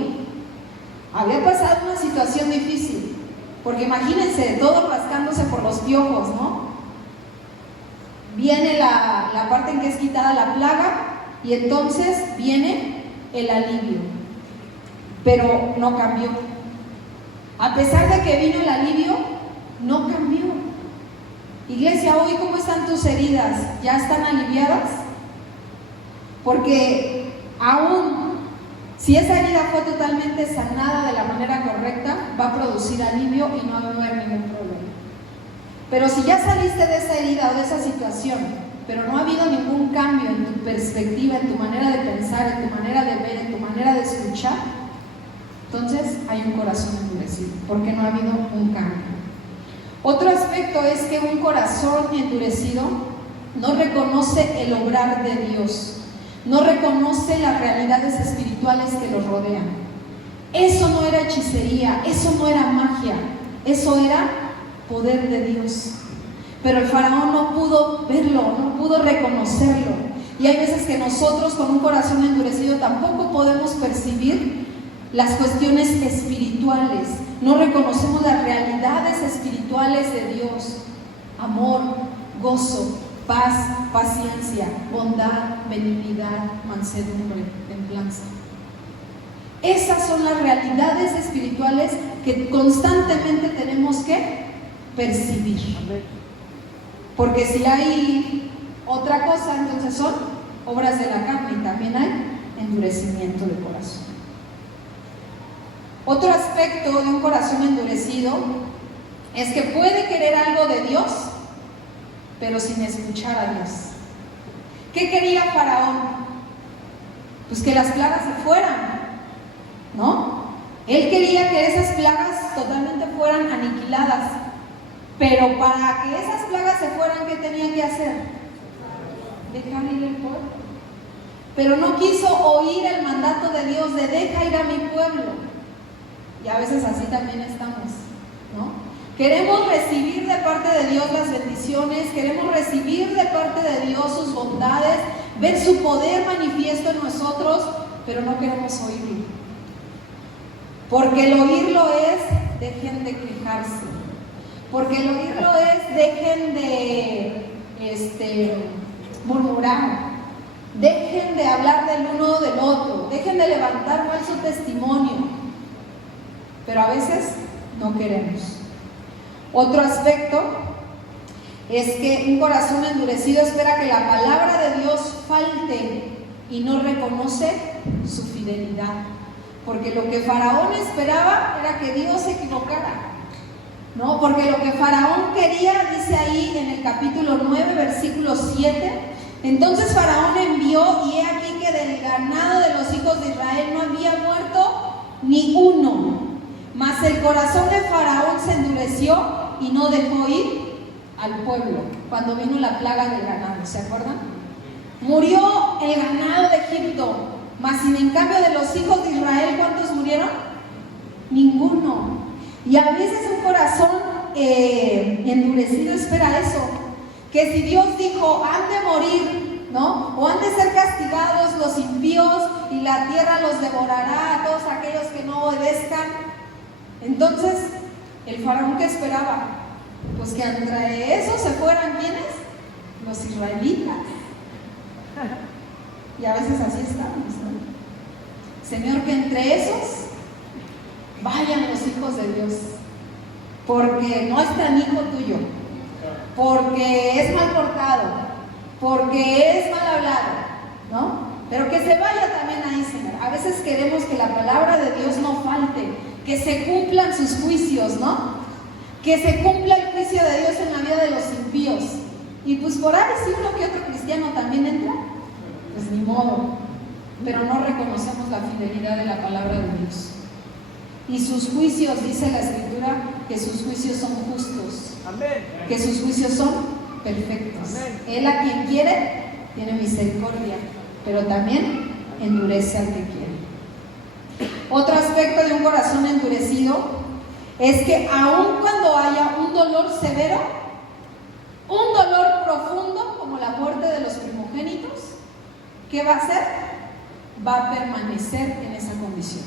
Había pasado una situación difícil, porque imagínense, todos rascándose por los piojos, ¿no? Viene la parte en que es quitada la plaga y entonces viene el alivio, pero no cambió. A pesar de que vino el alivio, no cambió. Iglesia, hoy, ¿cómo están tus heridas? ¿Ya están aliviadas? Porque aún si esa herida fue totalmente sanada de la manera correcta, va a producir alivio y no va a haber ningún problema. Pero si ya saliste de esa herida o de esa situación, pero no ha habido ningún cambio en tu perspectiva, en tu manera de pensar, en tu manera de ver, en tu manera de escuchar, entonces hay un corazón endurecido, porque no ha habido un cambio. Otro aspecto es que un corazón endurecido no reconoce el obrar de Dios, no reconoce las realidades espirituales que los rodean. Eso no era hechicería, eso no era magia, eso era poder de Dios. Pero el faraón no pudo verlo, no pudo reconocerlo. Y hay veces que nosotros con un corazón endurecido tampoco podemos percibir las cuestiones espirituales, no reconocemos las realidades espirituales de Dios: amor, gozo, paz, paciencia, bondad, benignidad, mansedumbre, templanza. Esas son las realidades espirituales que constantemente tenemos que percibir. Porque si hay otra cosa, entonces son obras de la carne y también hay endurecimiento de corazón. Otro aspecto de un corazón endurecido es que puede querer algo de Dios, pero sin escuchar a Dios. ¿Qué quería Faraón? Pues que las plagas se fueran, ¿no? Él quería que esas plagas totalmente fueran aniquiladas, pero para que esas plagas se fueran, ¿qué tenía que hacer? Dejar ir el pueblo. Pero no quiso oír el mandato de Dios de deja ir a mi pueblo. Y a veces así también estamos, ¿no? Queremos recibir de parte de Dios las bendiciones, queremos recibir de parte de Dios sus bondades, ver su poder manifiesto en nosotros, pero no queremos oírlo. Porque el oírlo es, dejen de quejarse. Porque el oírlo es, dejen de murmurar. Dejen de hablar del uno o del otro. Dejen de levantar falso testimonio. Pero a veces no queremos. Otro aspecto es que un corazón endurecido espera que la palabra de Dios falte y no reconoce su fidelidad. Porque lo que Faraón esperaba era que Dios se equivocara, ¿no? Porque lo que Faraón quería, dice ahí en el capítulo 9, versículo 7, entonces Faraón envió, y he aquí que del ganado de los hijos de Israel no había muerto ni uno. Mas el corazón de Faraón se endureció y no dejó ir al pueblo cuando vino la plaga del ganado, ¿se acuerdan? Murió el ganado de Egipto, mas en cambio de los hijos de Israel, ¿cuántos murieron? Ninguno. Y a veces un corazón endurecido espera eso, que si Dios dijo han de morir, ¿no? O han de ser castigados los impíos y la tierra los devorará a todos aquellos que no obedezcan. Entonces, el faraón, ¿qué esperaba? Pues que entre esos se fueran, ¿quiénes? Los israelitas. Y a veces así estamos, ¿no? Señor, que entre esos vayan los hijos de Dios, porque no es tan hijo tuyo, porque es mal portado, porque es mal hablado, ¿no? Pero que se vaya también ahí, Señor. A veces queremos que la palabra de Dios no falte, que se cumplan sus juicios, ¿no? Que se cumpla el juicio de Dios en la vida de los impíos. Y pues por ahí sí uno que otro cristiano también entra, pues ni modo. pero no reconocemos la fidelidad de la palabra de Dios. Y sus juicios, dice la Escritura, que sus juicios son justos. Amén. Que sus juicios son perfectos. Amén. Él a quien quiere, tiene misericordia, pero también endurece al que quiere. Otro aspecto de un corazón endurecido es que aun cuando haya un dolor severo, un dolor profundo, como la muerte de los primogénitos, ¿qué va a hacer? Va a permanecer en esa condición.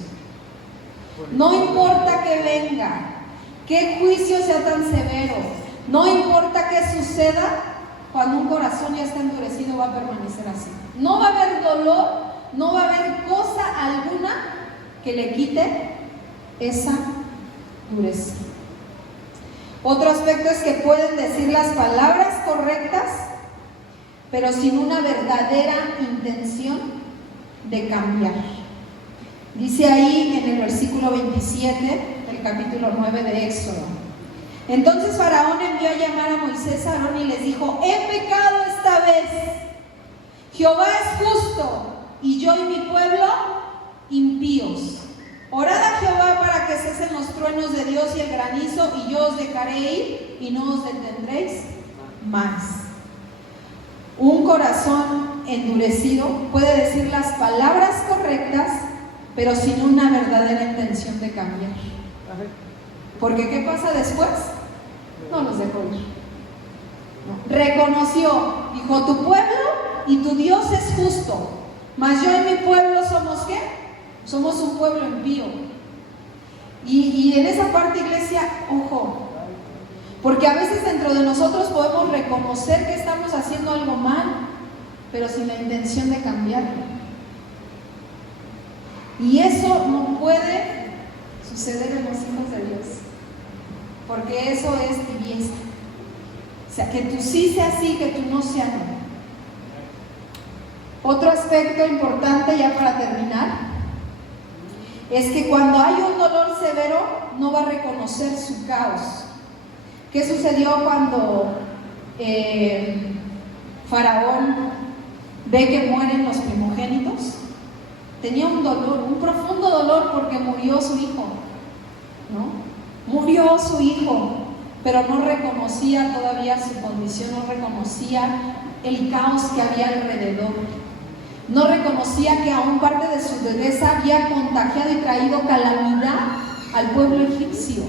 No importa que venga, qué juicio sea tan severo, no importa qué suceda, cuando un corazón ya está endurecido va a permanecer así. No va a haber dolor, no va a haber cosa alguna que le quite esa dureza. Otro aspecto es que pueden decir las palabras correctas, pero sin una verdadera intención de cambiar. Dice ahí en el versículo 27 del capítulo 9 de Éxodo: entonces Faraón envió a llamar a Moisés, a Aarón y les dijo: he pecado esta vez, Jehová es justo y yo y mi pueblo impíos. Orad a Jehová para que cesen los truenos de Dios y el granizo, y yo os dejaré ir y no os detendréis más. Un corazón endurecido puede decir las palabras correctas, pero sin una verdadera intención de cambiar. Porque ¿qué pasa después? No los dejó ir. No. Reconoció, dijo: tu pueblo y tu Dios es justo, mas yo y mi pueblo somos ¿qué? Somos un pueblo impío. Y en esa parte, iglesia, ojo, porque a veces dentro de nosotros podemos reconocer que estamos haciendo algo mal, pero sin la intención de cambiarlo. Y eso no puede suceder en los hijos de Dios, porque eso es tibieza. O sea, que tú sí seas sí, que tú no seas no. Otro aspecto importante, ya para terminar, es que cuando hay un dolor severo no va a reconocer su caos. ¿Qué sucedió cuando Faraón ve que mueren los primogénitos? Tenía un dolor, un profundo dolor, porque murió su hijo, ¿no? Murió su hijo, pero no reconocía todavía su condición, no reconocía el caos que había alrededor. No reconocía que aún parte de su dureza había contagiado y traído calamidad al pueblo egipcio.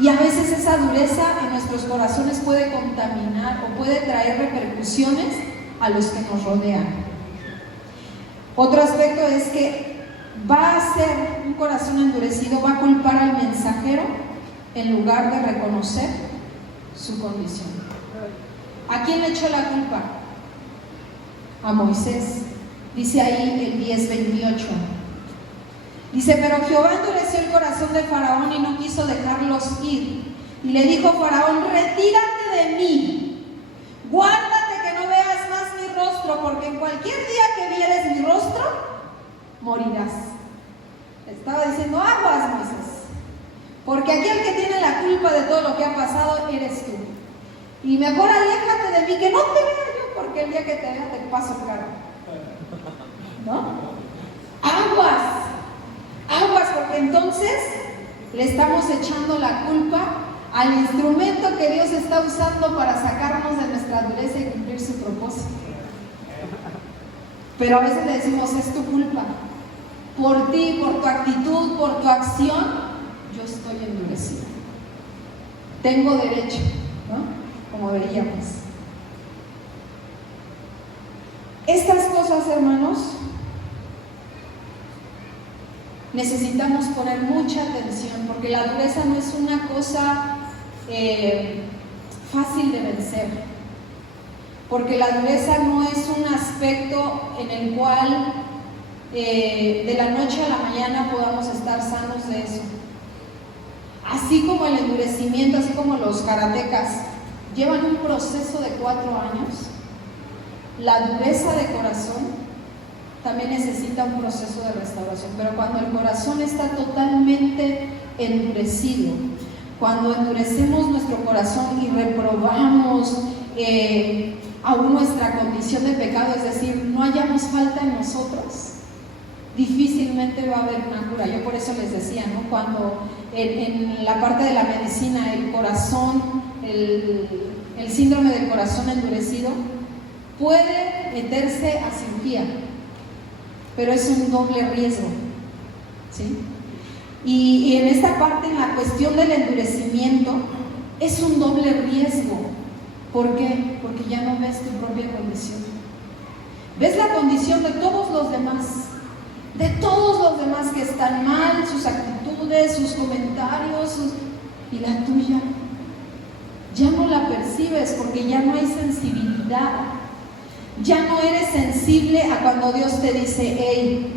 Y a veces esa dureza en nuestros corazones puede contaminar o puede traer repercusiones a los que nos rodean. Otro aspecto es que va a ser un corazón endurecido, va a culpar al mensajero en lugar de reconocer su condición. ¿A quién le echó la culpa? A Moisés. Dice ahí el 10:28. Dice: pero Jehová endureció el corazón de Faraón y no quiso dejarlos ir. Y le dijo Faraón: retírate de mí, guárdate que no veas más mi rostro, porque en cualquier día que vieres mi rostro, morirás. Estaba diciendo: aguas, Moisés, porque aquí el que tiene la culpa de todo lo que ha pasado eres tú. Y mejor aléjate de mí, que no te vea yo, porque el día que te vea te paso caro. ¿No? Aguas, porque entonces le estamos echando la culpa al instrumento que Dios está usando para sacarnos de nuestra dureza y cumplir su propósito. Pero a veces le decimos: es tu culpa, por ti, por tu actitud, por tu acción, yo estoy endurecido, tengo derecho, ¿no? Como veíamos. Estas cosas, hermanos, necesitamos poner mucha atención, porque la dureza no es una cosa fácil de vencer, porque la dureza no es un aspecto en el cual de la noche a la mañana podamos estar sanos de eso. Así como el endurecimiento, así como los karatecas llevan un proceso de 4 años, la dureza de corazón también necesita un proceso de restauración. Pero cuando el corazón está totalmente endurecido, cuando endurecemos nuestro corazón y reprobamos aún nuestra condición de pecado, es decir, no hayamos falta en nosotros, difícilmente va a haber una cura. Yo por eso les decía, ¿no? Cuando en la parte de la medicina el corazón, el síndrome del corazón endurecido puede meterse a cirugía, pero es un doble riesgo, ¿sí? Y en esta parte, en la cuestión del endurecimiento, es un doble riesgo. ¿Por qué? Porque ya no ves tu propia condición. Ves la condición de todos los demás que están mal, sus actitudes, sus comentarios, y la tuya ya no la percibes porque ya no hay sensibilidad. Ya no eres sensible a cuando Dios te dice, hey,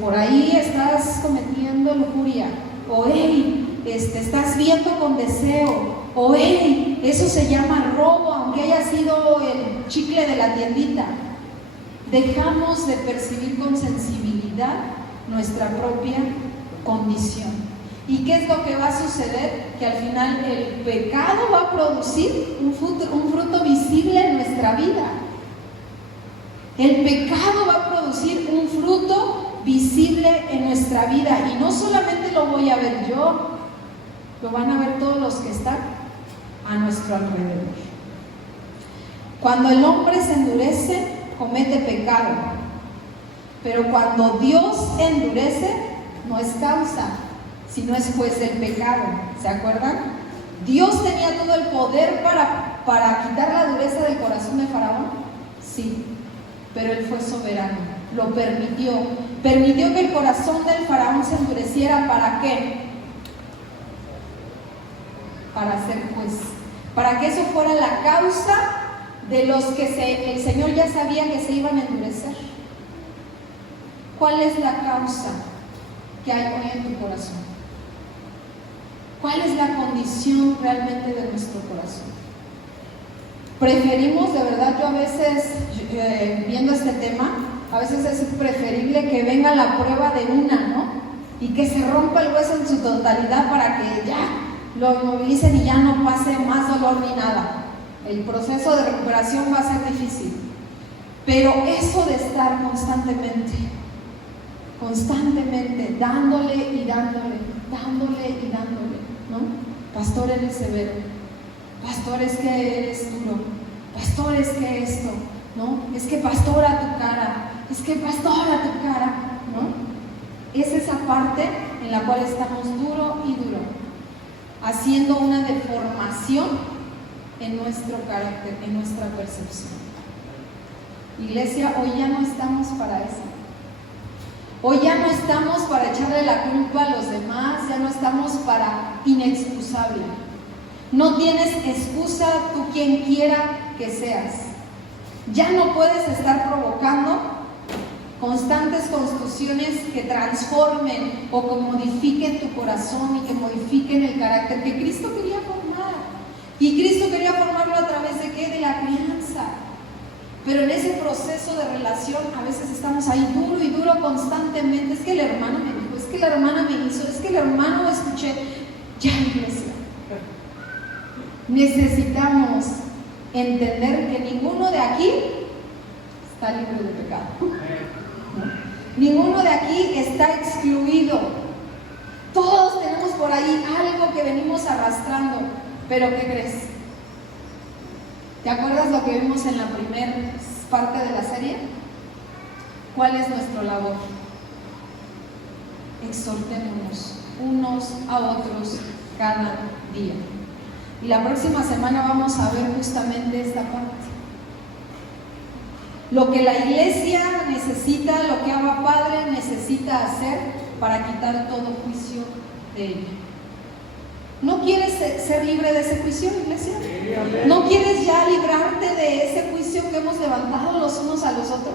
por ahí estás cometiendo lujuria, o hey, estás viendo con deseo, o hey, eso se llama robo, aunque haya sido el chicle de la tiendita. Dejamos de percibir con sensibilidad nuestra propia condición. ¿Y qué es lo que va a suceder? Que al final el pecado va a producir un fruto visible en nuestra vida. El pecado va a producir un fruto visible en nuestra vida, y no solamente lo voy a ver yo, lo van a ver todos los que están a nuestro alrededor. Cuando el hombre se endurece, comete pecado, pero cuando Dios endurece, no es causa, sino es juez del pecado. ¿Se acuerdan? Dios tenía todo el poder para quitar la dureza del corazón de Faraón, sí, pero Él fue soberano, lo permitió que el corazón del Faraón se endureciera. ¿Para qué? Para ser juez, para que eso fuera la causa de los que el Señor ya sabía que se iban a endurecer. ¿Cuál es la causa que hay hoy en tu corazón? ¿Cuál es la condición realmente de nuestro corazón? Preferimos, de verdad, yo a veces, viendo este tema, a veces es preferible que venga la prueba de una, ¿no? Y que se rompa el hueso en su totalidad para que ya lo inmovilicen y ya no pase más dolor ni nada. El proceso de recuperación va a ser difícil. Pero eso de estar constantemente, dándole y dándole, ¿no? Pastor, eres severo. Pastor, es que eres duro. Pastor, es que esto, ¿no? Es que pastor a tu cara. Es que pastor a tu cara, ¿no? Es esa parte en la cual estamos duro y duro, haciendo una deformación en nuestro carácter, en nuestra percepción. Iglesia, hoy ya no estamos para eso. Hoy ya no estamos para echarle la culpa a los demás, ya no estamos para inexcusable. No tienes excusa tú quien quiera que seas. Ya no puedes estar provocando constantes construcciones que transformen o que modifiquen tu corazón y que modifiquen el carácter que Cristo quería formar. Y Cristo quería formarlo a través de ¿qué? De la crianza. Pero en ese proceso de relación a veces estamos ahí duro y duro constantemente. Es que el hermano me dijo, es que la hermana me hizo, es que el hermano me escuché. Ya, iglesia, necesitamos entender que ninguno de aquí está libre de pecado. Ninguno de aquí está excluido. Todos tenemos por ahí algo que venimos arrastrando. Pero ¿qué crees? ¿Te acuerdas lo que vimos en la primera parte de la serie? ¿Cuál es nuestra labor? Exhortémonos unos a otros cada día. Y la próxima semana vamos a ver justamente esta parte. Lo que la iglesia necesita, lo que Abba Padre necesita hacer para quitar todo juicio de ella. ¿No quieres ser libre de ese juicio, iglesia? ¿No quieres ya librarte de ese juicio que hemos levantado los unos a los otros?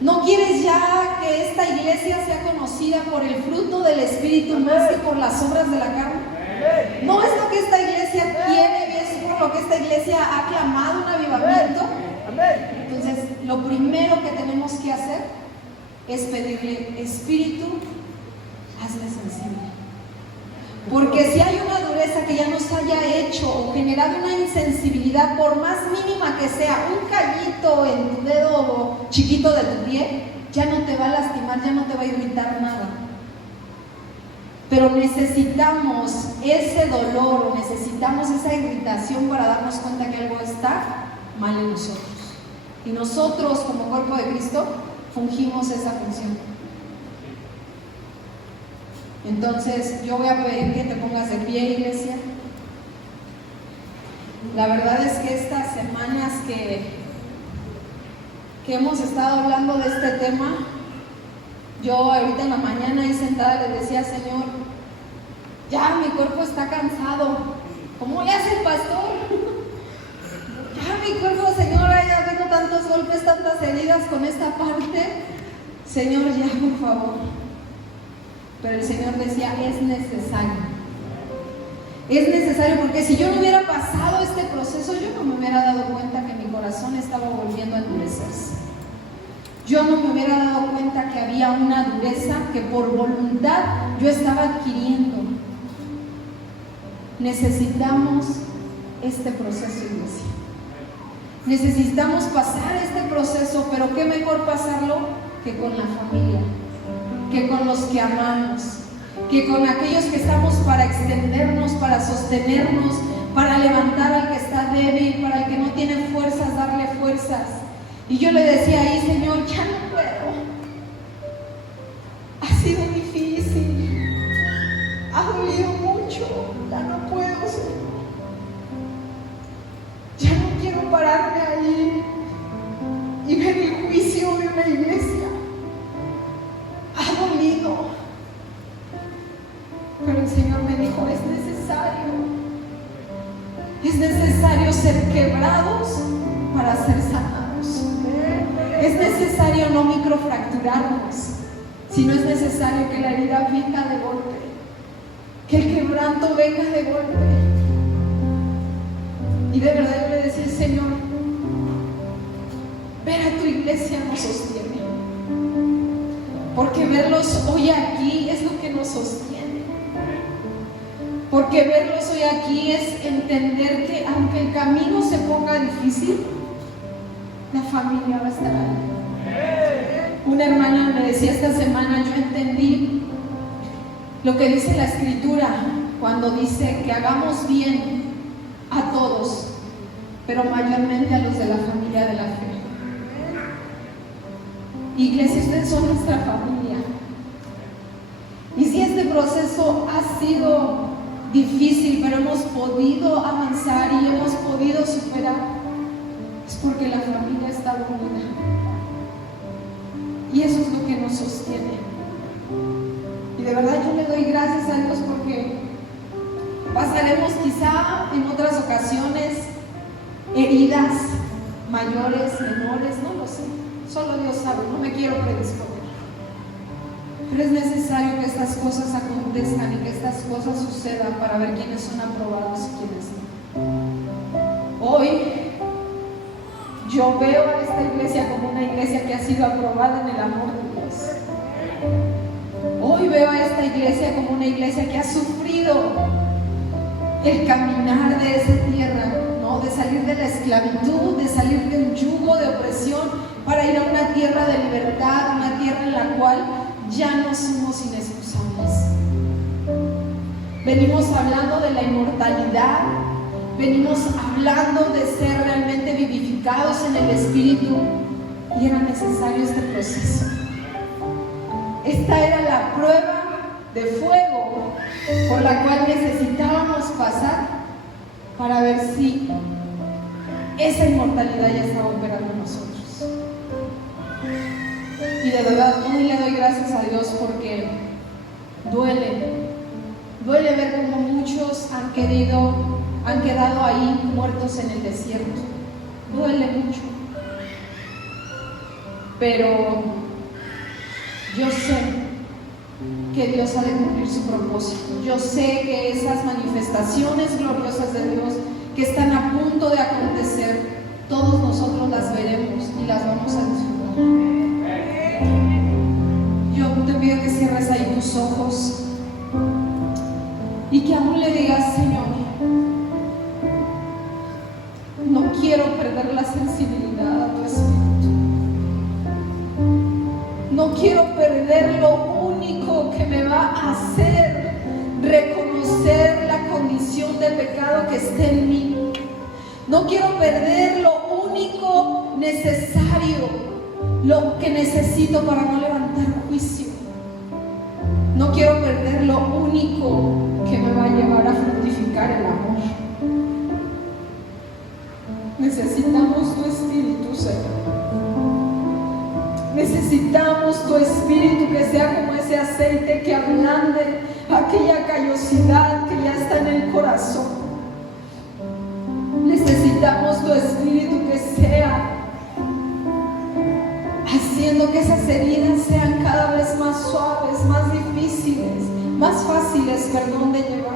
¿No quieres ya que esta iglesia sea conocida por el fruto del Espíritu más que por las obras de la carne? ¿No es lo que esta iglesia quiere y es por lo que esta iglesia ha clamado un avivamiento? Entonces, lo primero que tenemos que hacer es pedirle, Espíritu, hazle sensible. Porque si hay una dureza que ya nos haya hecho o generado una insensibilidad, por más mínima que sea, cuchillito de tu pie, ya no te va a lastimar, ya no te va a irritar nada. Pero necesitamos ese dolor, necesitamos esa irritación para darnos cuenta que algo está mal en nosotros. Y nosotros, como cuerpo de Cristo, fungimos esa función. Entonces, yo voy a pedir que te pongas de pie, iglesia. La verdad es que estas semanas que hemos estado hablando de este tema, yo ahorita en la mañana ahí sentada le decía: Señor, ya mi cuerpo está cansado. ¿Cómo le hace el pastor? Ya mi cuerpo, Señor, ya tengo tantos golpes, tantas heridas con esta parte. Señor, ya por favor. Pero el Señor decía: es necesario. Es necesario, porque si yo no hubiera pasado este proceso, yo no me hubiera dado cuenta que mi corazón estaba volviendo a endurecerse. Yo no me hubiera dado cuenta que había una dureza que por voluntad yo estaba adquiriendo. Necesitamos este proceso, iglesia. Necesitamos pasar este proceso, pero qué mejor pasarlo que con la familia, que con los que amamos, que con aquellos que estamos para extendernos, para sostenernos, para levantar al que está débil, para el que no tiene fuerzas, darle fuerzas. Y yo le decía ahí: Señor, ya no puedo. Ha sido difícil, ha dolido mucho, ya no puedo, Señor. Ya no quiero pararme ahí y ver el juicio de la iglesia. Ha dolido. Pero el Señor me dijo: es necesario ser quebrados para ser sanados. Es necesario no microfracturarnos, sino es necesario que la herida venga de golpe, que el quebranto venga de golpe. Y de verdad yo le decía: Señor, ver a tu iglesia nos sostiene, porque verlos hoy aquí es lo que nos sostiene. Porque verlos hoy aquí es entender que aunque el camino se ponga difícil, la familia va a estar ahí. Una hermana me decía esta semana: yo entendí lo que dice la Escritura cuando dice que hagamos bien a todos, pero mayormente a los de la familia de la fe. Iglesia, ustedes son nuestra familia. Y si este proceso ha sido difícil, pero hemos podido avanzar y hemos podido superar, es porque la familia está unida. Y eso es lo que nos sostiene. Y de verdad yo le doy gracias a Dios, porque pasaremos quizá en otras ocasiones heridas mayores, menores, no lo sé. Solo Dios sabe, no me quiero predisponer. Pero es necesario que estas cosas acontezcan y que estas cosas sucedan para ver quiénes son aprobados y quiénes no. Hoy yo veo a esta iglesia como una iglesia que ha sido aprobada en el amor de Dios. Hoy veo a esta iglesia como una iglesia que ha sufrido el caminar de esa tierra, ¿no? De salir de la esclavitud, de salir del yugo de opresión, para ir a una tierra de libertad, una tierra en la cual ya no somos inexcusables. Venimos hablando de la inmortalidad, venimos hablando de ser realmente vivificados en el Espíritu, y era necesario este proceso. Esta era la prueba de fuego por la cual necesitábamos pasar para ver si esa inmortalidad ya estaba operando en nosotros. Y de verdad hoy le doy gracias a Dios, porque duele ver cómo muchos han quedado ahí muertos en el desierto. Duele mucho, pero yo sé que Dios ha de cumplir su propósito. Yo sé que esas manifestaciones gloriosas de Dios que están a punto de acontecer, todos nosotros las veremos y las vamos a disfrutar. Yo te pido que cierres ahí tus ojos y que aún le digas: Señor, no quiero perder la sensibilidad a tu Espíritu. No quiero perder lo único que me va a hacer reconocer la condición de pecado que está en mí. No quiero perder lo único necesario, lo que necesito para no levantar juicio. No quiero perder lo único que me va a llevar a fructificar el amor. Necesitamos tu Espíritu, Señor. Necesitamos tu Espíritu que sea como ese aceite que ablande aquella callosidad que ya está en el corazón. Necesitamos tu Espíritu que sea haciendo que esas heridas sean cada vez más suaves, más difíciles, más fáciles, de llevar.